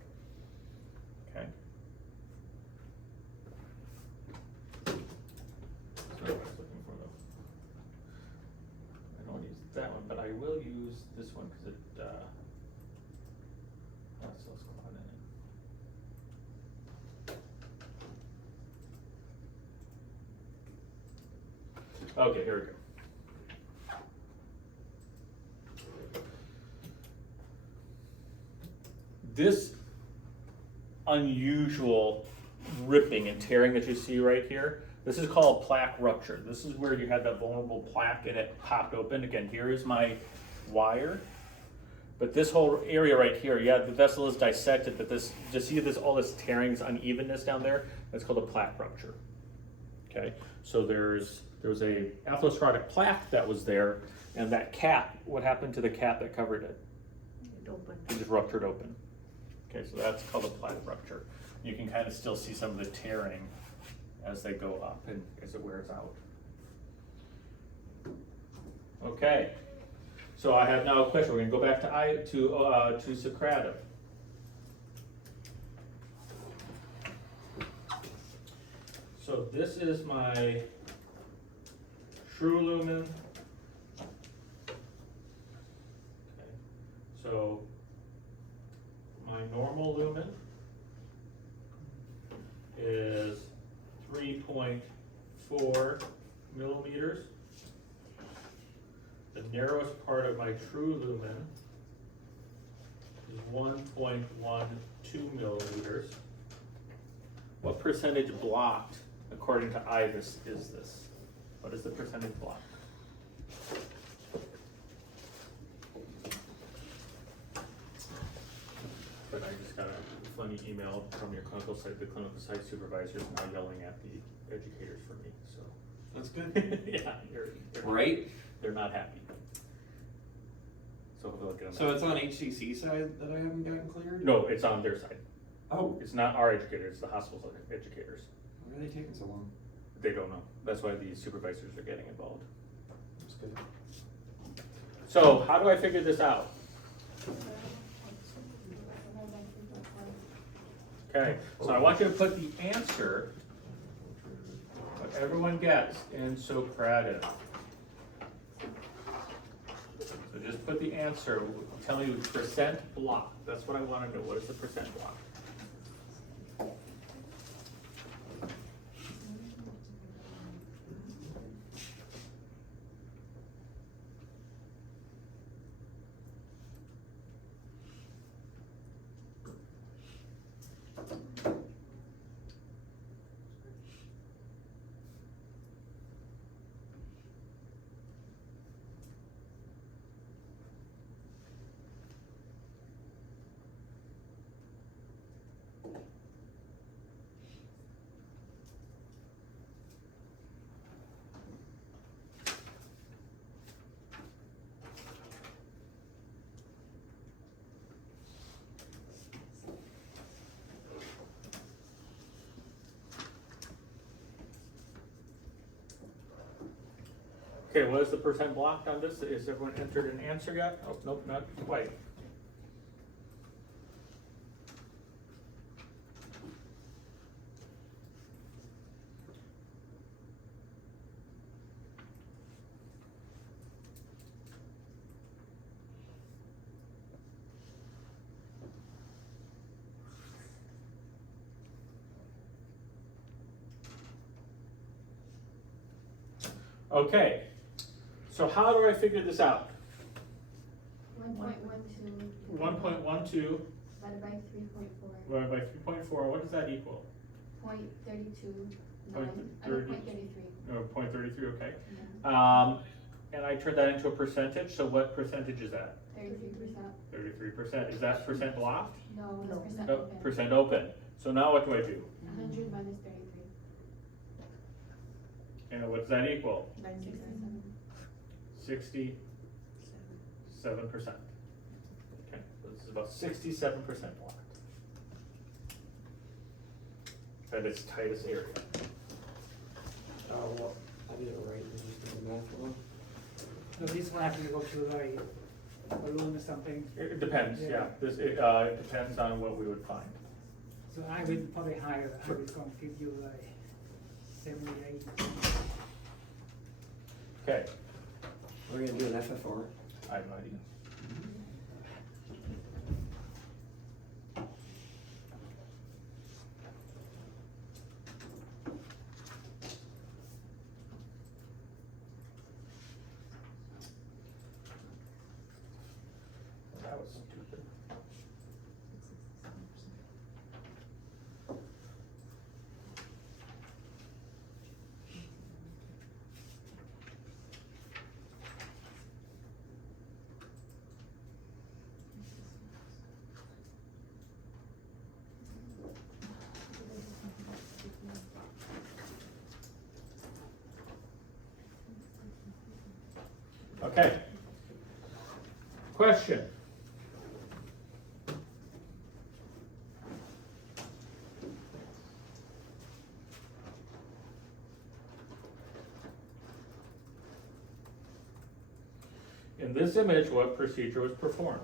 Okay. So I was looking for them. I don't use that one, but I will use this one because it has those clot in it. Okay, here we go. This unusual ripping and tearing that you see right here, This is called plaque rupture. This is where you had that vulnerable plaque and it popped open. Again, here is my wire. But this whole area right here, yeah, the vessel is dissected, but this, just see this, all this tearing, this unevenness down there, that's called a plaque rupture. Okay, so there was a atherosclerotic plaque that was there, and that cap, what happened to the cap that covered it? It opened. It just ruptured open. Okay, so that's called a plaque rupture. You can kind of still see some of the tearing as they go up and as it wears out. Okay, so I have now a question. We're gonna go back to Socrative. So this is my true lumen. Okay. So my normal lumen is 3.4 millimeters. The narrowest part of my true lumen is 1.12 millimeters. What percentage blocked, according to IVUS, is this? What is the percentage blocked? But I just got a funny email from your clinical site, the clinical site supervisor is now yelling at the educators for me, so. That's good. Yeah, they're Right? they're not happy. So hopefully I'll get them. So it's on HCC side that I haven't gotten cleared? No, it's on their side. Oh, It's not our educators, it's the hospital's educators. why are they taking so long? They don't know. That's why the supervisors are getting involved. That's good. So how do I figure this out? Okay, so I want you to put the answer, what everyone gets in Socrative. So just put the answer, tell me percent block. That's what I want to know. What is the percent block? Okay, what is the percent blocked on this? Is everyone entered an answer yet? Oh, nope, not quite. Okay, so how do I figure this out? 1.12 1.12 divided by 3.4, divided by 3.4, what does that equal? 0.32, Point 9, 30. 0.33. No, 0.33, okay. Yeah. And I turn that into a percentage, so what percentage is that? 33%. 33%. Is that percent blocked? No, No. percent No, open. percent open. So now what do I do? 100 minus 33. And what does that equal? 67. 67%. Okay, so this is about 67% blocked. At its tightest area. Oh, well, I did it right, I just did the math wrong. So this one actually go to like balloon or something. It depends, yeah. Yeah. It depends on what we would find. So I will probably higher. I will gonna give you like 78. Okay, We're gonna do an FFR. I have no idea. That was stupid. Okay. Question? In this image, what procedure was performed?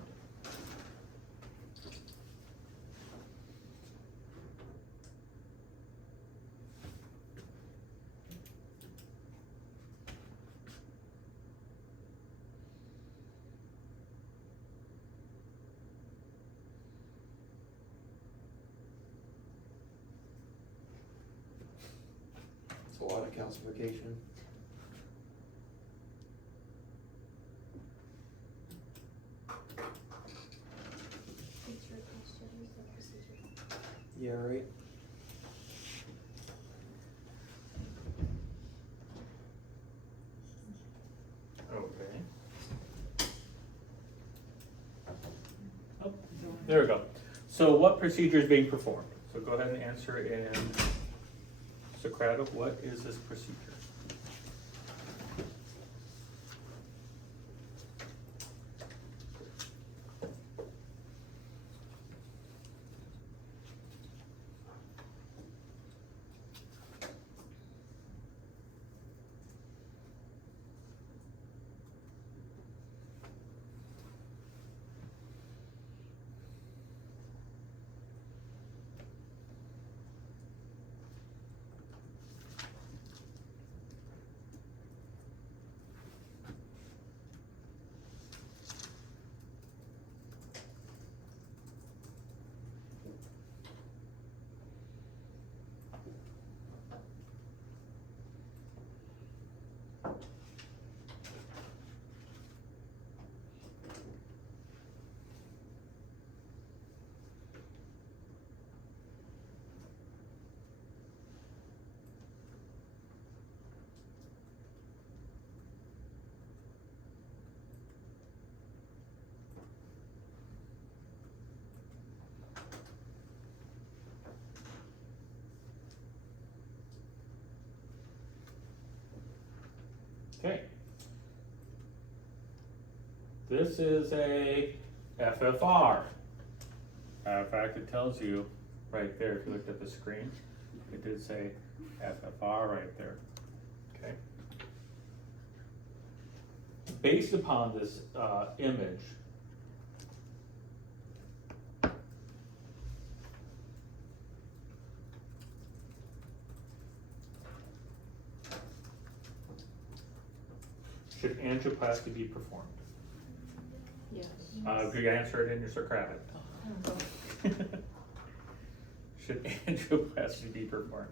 It's a lot of calcification. Future questions, the procedure. Yeah, right. Okay. Oh, there we go. So what procedure is being performed? So go ahead and answer in Socratic, what is this procedure? Okay. This is a FFR. In fact, it tells you right there, if you looked at the screen, it did say FFR right there. Okay. Based upon this image, should angioplasty be performed? Yes. If you answer it in your Socratic. Should angioplasty be performed?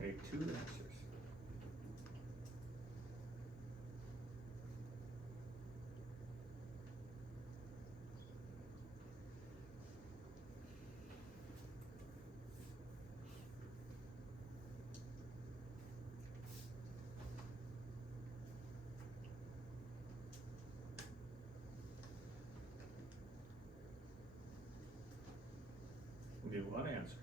Okay, two answers. We'll do one answer.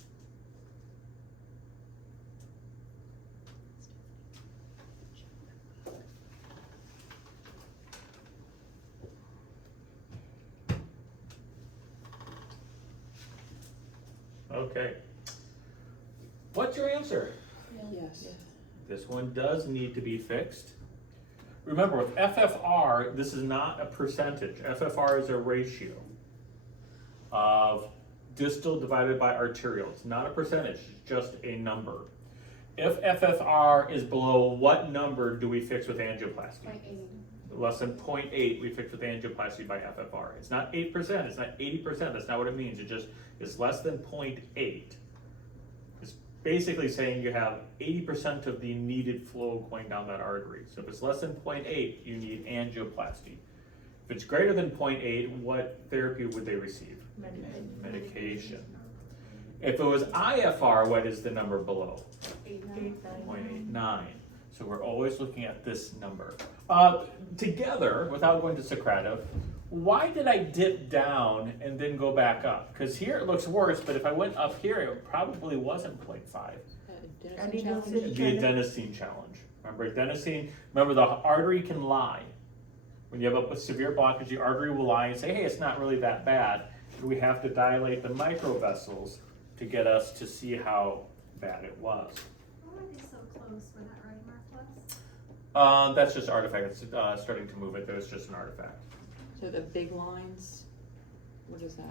Okay. What's your answer? Yes. This one does need to be fixed. Remember, with FFR, this is not a percentage. FFR is a ratio of distal divided by arterial. It's not a percentage, it's just a number. If FFR is below what number do we fix with angioplasty? 0.8. Less than 0.8, we fix with angioplasty by FFR. It's not 8%, it's not 80%, that's not what it means. It's less than 0.8. It's basically saying you have 80% of the needed flow going down that artery. So if it's less than 0.8, you need angioplasty. If it's greater than 0.8, what therapy would they receive? Medication. If it was IFR, what is the number below? 0.89. So we're always looking at this number. Together, without going to Socrative, why did I dip down and then go back up? Because here it looks worse, but if I went up here, it probably wasn't 0.5. Adenosine challenge. It'd be adenosine challenge. Remember, adenosine, remember the artery can lie. When you have a severe blockage, the artery will lie and say, hey, it's not really that bad. We have to dilate the microvessels to get us to see how bad it was. Why were they so close where that red mark was? That's just artifact. It's starting to move it. That was just an artifact. So the big lines, what is that?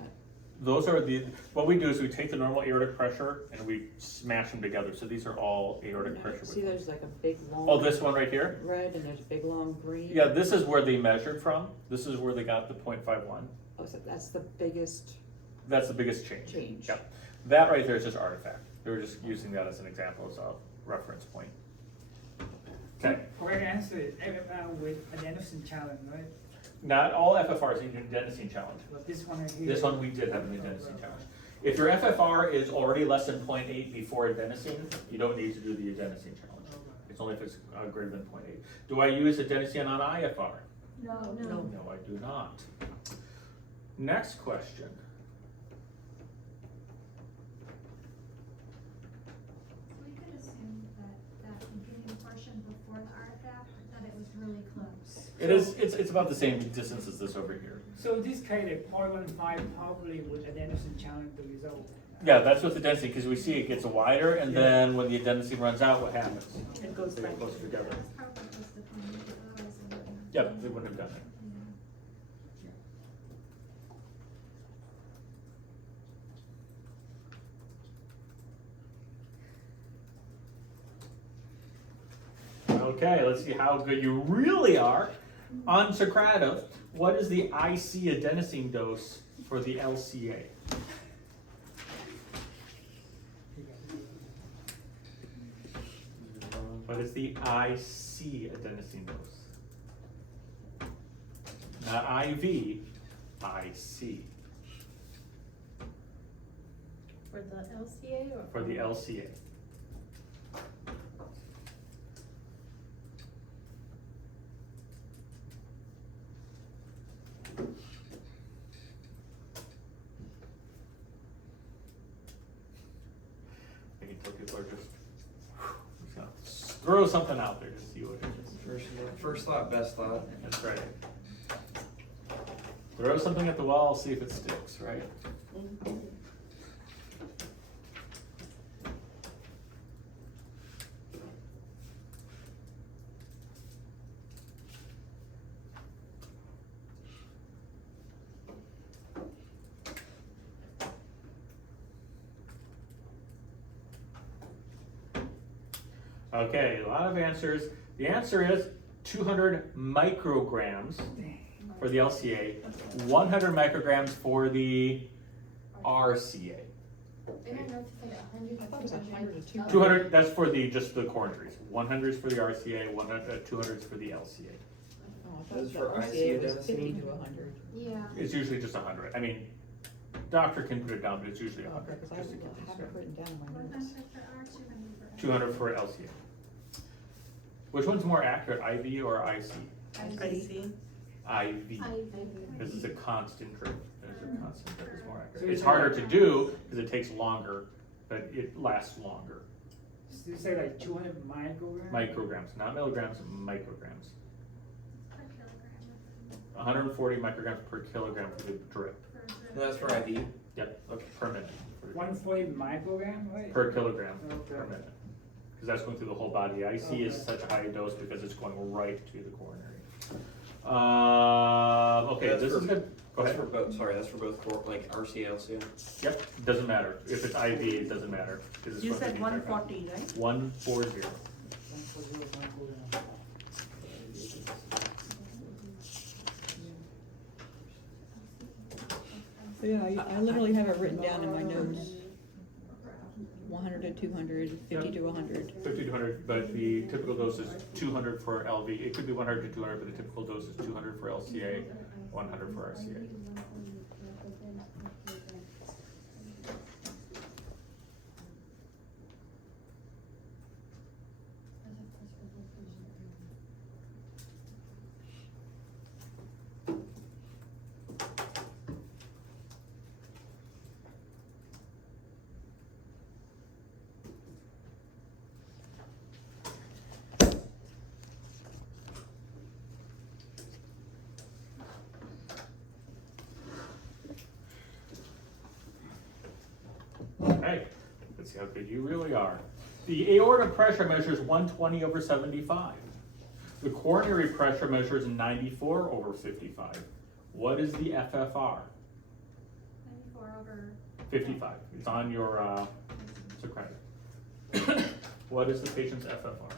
Those are what we do is we take the normal aortic pressure and we smash them together. So these are all aortic pressure. See, there's like a big long. Oh, this one right here? Red, and there's a big long green. Yeah, this is where they measured from. This is where they got the 0.51. Oh, so that's the biggest That's the biggest change. change. Yep. That right there is just artifact. They were just using that as an example, as a reference point. Okay. Correct answer is FFR with adenosine challenge, right? Not all FFRs need an adenosine challenge. But this one right here. This one we did have an adenosine challenge. If your FFR is already less than 0.8 before adenosine, you don't need to do the adenosine challenge. It's only if it's greater than 0.8. Do I use adenosine on IFR? No. No, I do not. Next question. We could assume that beginning portion before the artifact, that it was really close. It is. It's about the same distance as this over here. So this kind of 0.15 probably with adenosine challenge the result. Yeah, that's with adenosine because we see it gets wider, and then when the adenosine runs out, what happens? It goes They get back. closer together. That's probably just the point, otherwise they wouldn't have. Yep, they wouldn't have done it. Yeah. Okay, let's see how good you really are. On Socrative, what is the IC adenosine dose for the LCA? What is the IC adenosine dose? Not IV, IC. For the LCA or? For the LCA. I can tell people are just gonna throw something out there to see what it is. First thought, best thought. That's right. Throw something at the wall, see if it sticks, right? Okay, a lot of answers. The answer is 200 micrograms for the LCA, 100 micrograms for the RCA. I don't know if it's like 100 I thought it was 100 or 200. 200, that's for just the coronaries. 100 is for the RCA, 200 is for the LCA. Oh, I thought This is the for RCA was IC 50 to 100. Yeah. It's usually just 100. I mean, doctor can put it down, but it's usually Okay, 100. because I just to get this have it done. written down in my 100 notes. for R, 200 for. 200 for LCA. Which one's more accurate, IV or IC? I see. IV. I This is a constant curve. There's a constant curve is more So accurate. you It's say harder like- to do because it takes longer, but it lasts longer. So you say like 200 micrograms? Micrograms, not milligrams, micrograms. Per kilogram. 140 micrograms per kilogram for the drip. And that's for IV. Yep, okay, per minute. 140 microgram, right? Per kilogram Okay. per minute. because that's going through the whole body. IC is such a high dose because it's going right to the coronary. Okay, That's this for- is good. Go That's ahead. for both, sorry, that's for both like RC, LCA. Yep, doesn't matter. If it's IV, it doesn't matter. 'cause it's You going to said the entire body. 140, right? 140. 140, 140. So yeah, I literally have it written down in my notes. 100 to 200, 50 to 100. 50 to 100, but the typical dose is 200 for LV. It could be 100 to 200, but the typical dose is 200 for LCA, 100 for RCA. Okay, let's see how good you really are. The aorta pressure measures 120/75. The coronary pressure measures 94/55. What is the FFR? 55. It's on your Socratic. What is the patient's FFR?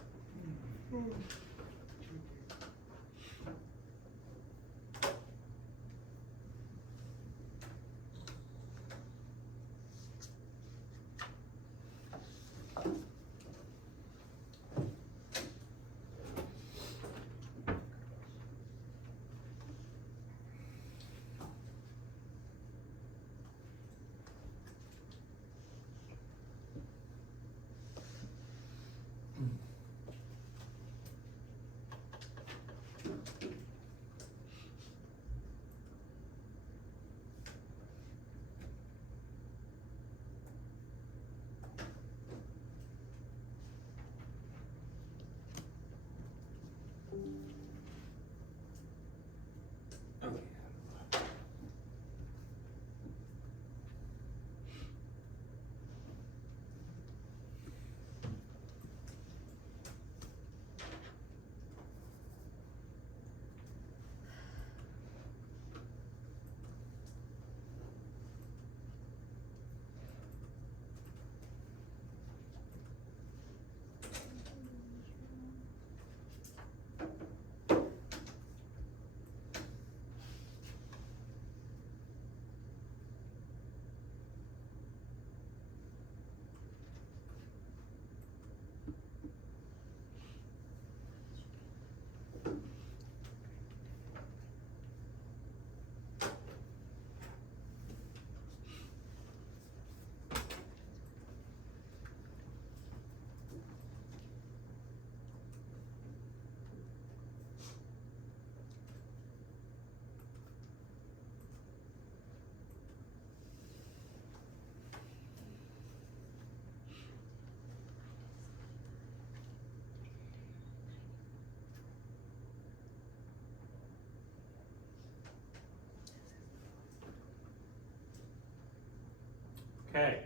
Okay.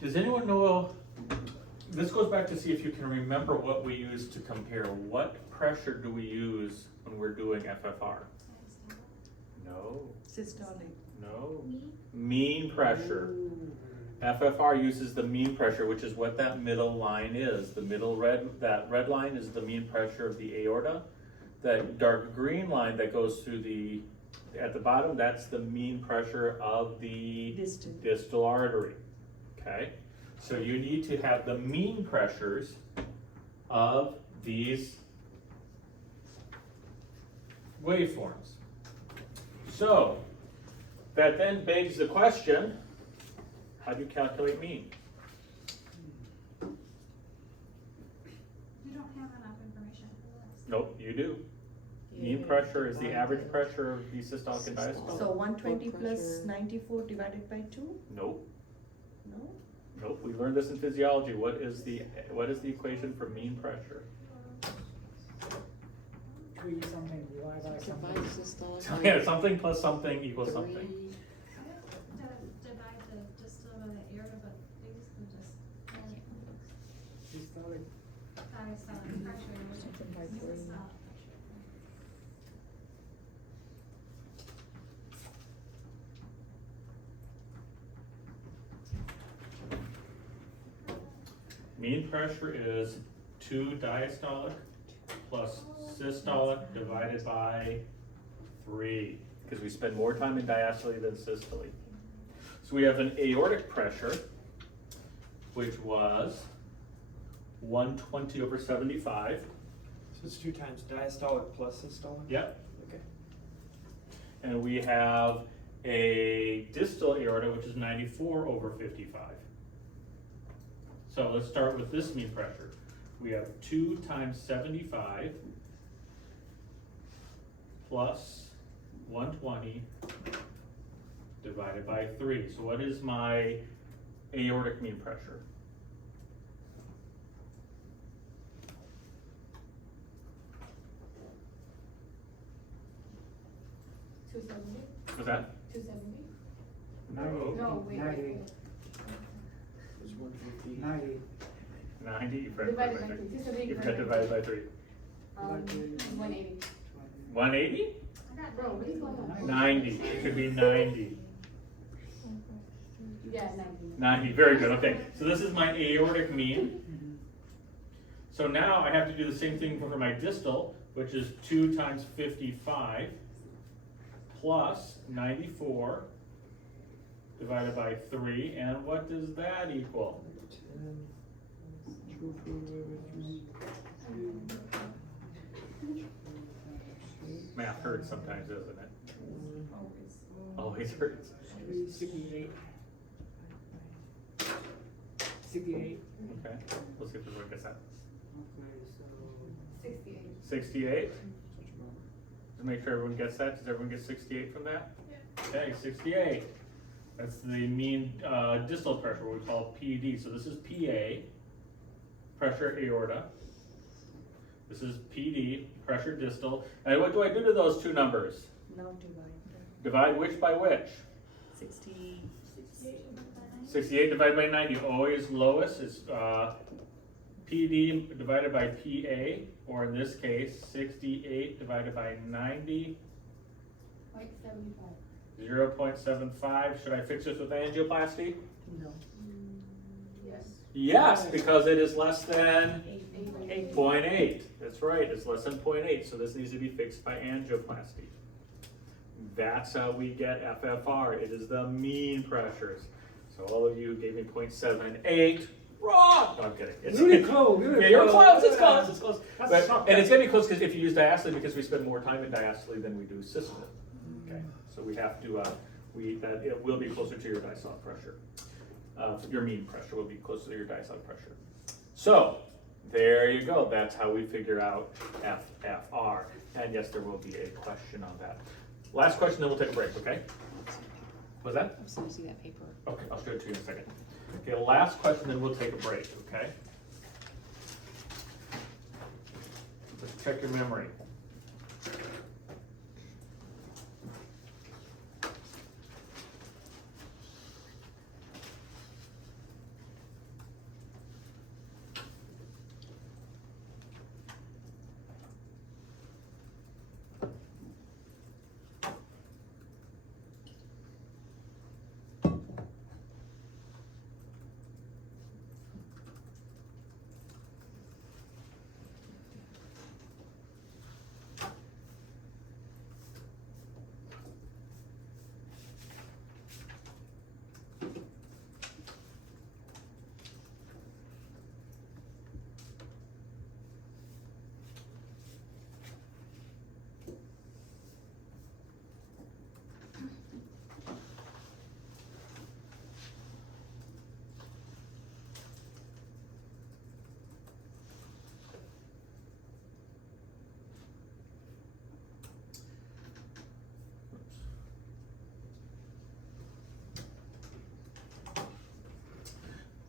Does anyone know, this goes back to see if you can remember what we use to compare. What pressure do we use when we're doing FFR? No, Systolic. no. Mean pressure. FFR uses the mean pressure, which is what that middle line is. The middle that red line is the mean pressure of the aorta. That dark green line that goes through at the bottom, that's the mean pressure of the distal artery. Okay, so you need to have the mean pressures of these waveforms. So that then begs the question, how do you calculate mean? You don't have enough information for this. Nope, you do. Mean pressure is the average pressure of the systolic and diastolic. So 120 Blood plus pressure. 94 divided by 2? Nope, No? nope, we learned this in physiology. What is the equation for mean pressure? 3 something divided by something. Divide systolic. So, yeah, something plus something equals something. Divide the distal by the aorta, but these are just. diastolic pressure, which Something by is three. systolic pressure. Mean pressure is 2 diastolic plus systolic divided by 3, because we spend more time in diastole than systole. So we have an aortic pressure, which was 120/75. So it's 2 times diastolic plus systolic? Yep. Okay. And we have a distal aorta, which is 94/55. So let's start with this mean pressure. We have 2 times 75 plus 120 divided by 3. So what is my aortic mean pressure? What's that? 270? No. No, wait, wait, 90. wait. It was 150. 90. 90, you forgot Divided by by 3. 3. 270 You forgot divided by 3. 180. 180? I got Bro, what is going on? 90, it could be 90. Yeah, 90. 90, very good, okay. So this is my aortic mean. So now I have to do the same thing for my distal, which is 2 times 55 plus 94 divided by 3, and what does that equal? 10. Math hurts sometimes, doesn't it? Always hurts. 68. 68. Okay, we'll see if everyone gets that. Okay, so 68. 68? Just make sure everyone gets that. Does everyone get 68 from that? Okay, 68. That's the mean distal pressure, what we call PD. So this is PA, pressure aorta. This is PD, pressure distal. And what do I do to those two numbers? No, divide. Divide which by which? 60. 68 divided by 90, always lowest is PD divided by PA, or in this case, 68 divided by 90, 0.75. 0.75. Should I fix this with angioplasty? No. Yes. Yes, because it is less than 8. 0.8. That's right, it's less than 0.8, so this needs to be fixed by angioplasty. That's how we get FFR. It is the mean pressures. So all of you gave me 0.78. Wrong! No, I'm kidding. It's really close. Really Yeah, you're close. It's Yeah. close. It's close. That's But, shocking. and it's gonna be close because if you use diastole, because we spend more time in diastole than we do systole. Okay, so we have to. That it will be closer to your diastolic pressure. Your mean pressure will be closer to your diastolic pressure. So there you go. That's how we figure out FFR. And yes, there will be a question on that. Last question, then we'll take a break. Okay. What's that? I'm just gonna see that paper. Okay, I'll show it to you in a second. Okay, last question, then we'll take a break, okay? Let's check your memory.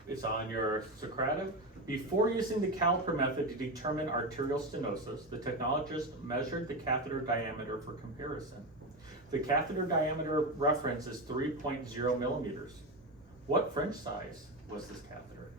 It's on your Socrative. Before using the caliper method to determine arterial stenosis, the technologist measured the catheter diameter for comparison. The catheter diameter reference is 3.0 millimeters. What French size was this catheter?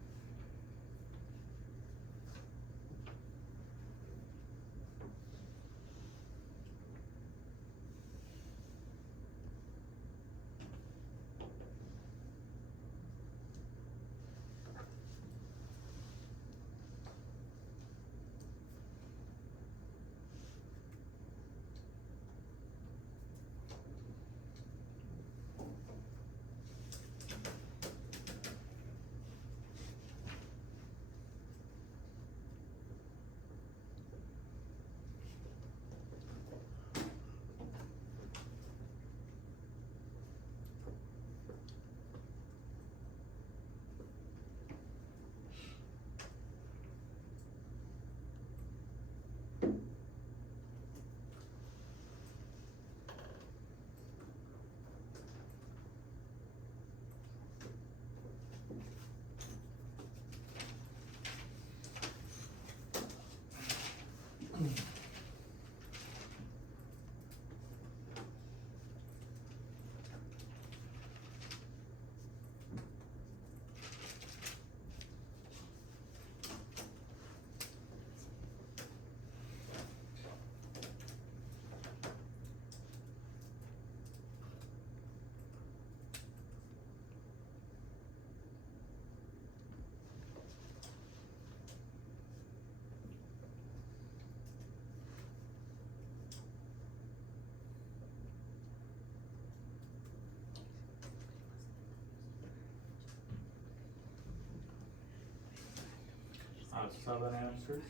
7 answers.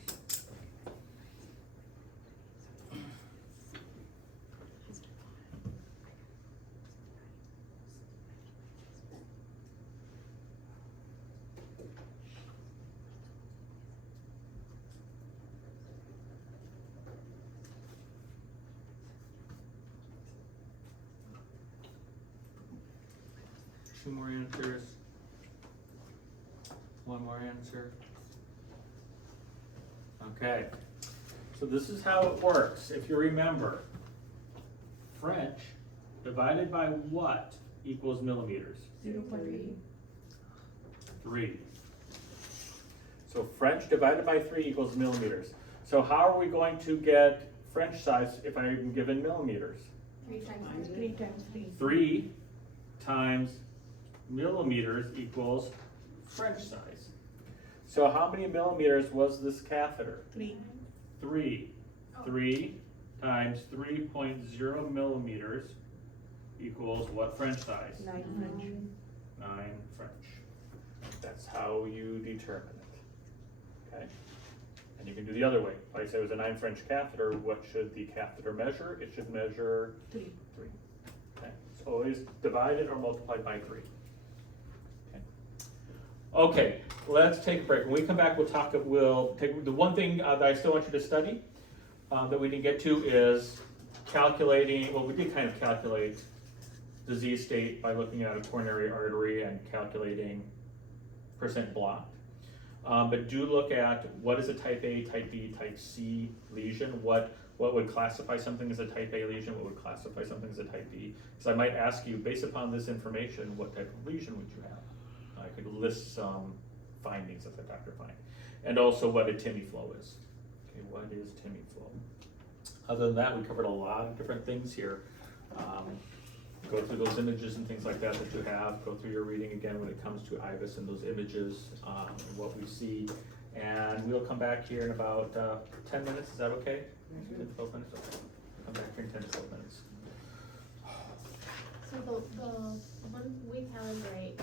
Two more answers. One more answer. Okay, so this is how it works. If you remember, French divided by what equals millimeters? 0.3. 3. So French divided by 3 equals millimeters. So how are we going to get French size if I'm given millimeters? 3 times 3. 3 times 3. 3 times millimeters equals French size. So how many millimeters was this catheter? 3. 3. 3 times 3.0 millimeters equals what French size? 9 French. 9 French. That's how you determine it. Okay? And you can do the other way. If I say it was a 9 French catheter, what should the catheter measure? It should measure 3. 3. Okay? It's always divided or multiplied by 3. Okay, let's take a break. When we come back, we'll take the one thing that I still want you to study that we didn't get to is calculating, well, we did kind of calculate disease state by looking at a coronary artery and calculating percent blocked. But do look at what is a type A, type B, type C lesion, what would classify something as a type A lesion, what would classify something as a type B. Because I might ask you, based upon this information, what type of lesion would you have? I could list some findings that the doctor find. And also what a TIMI flow is. Okay, what is TIMI flow? Other than that, we covered a lot of different things here. Go through those images and things like that that you have. Go through your reading again when it comes to IVUS and those images and what we see. And we'll come back here in about 10 minutes. Is that okay? 10 to 12 minutes? Okay. Come back here in 10 to 12 minutes. So the one we calibrate,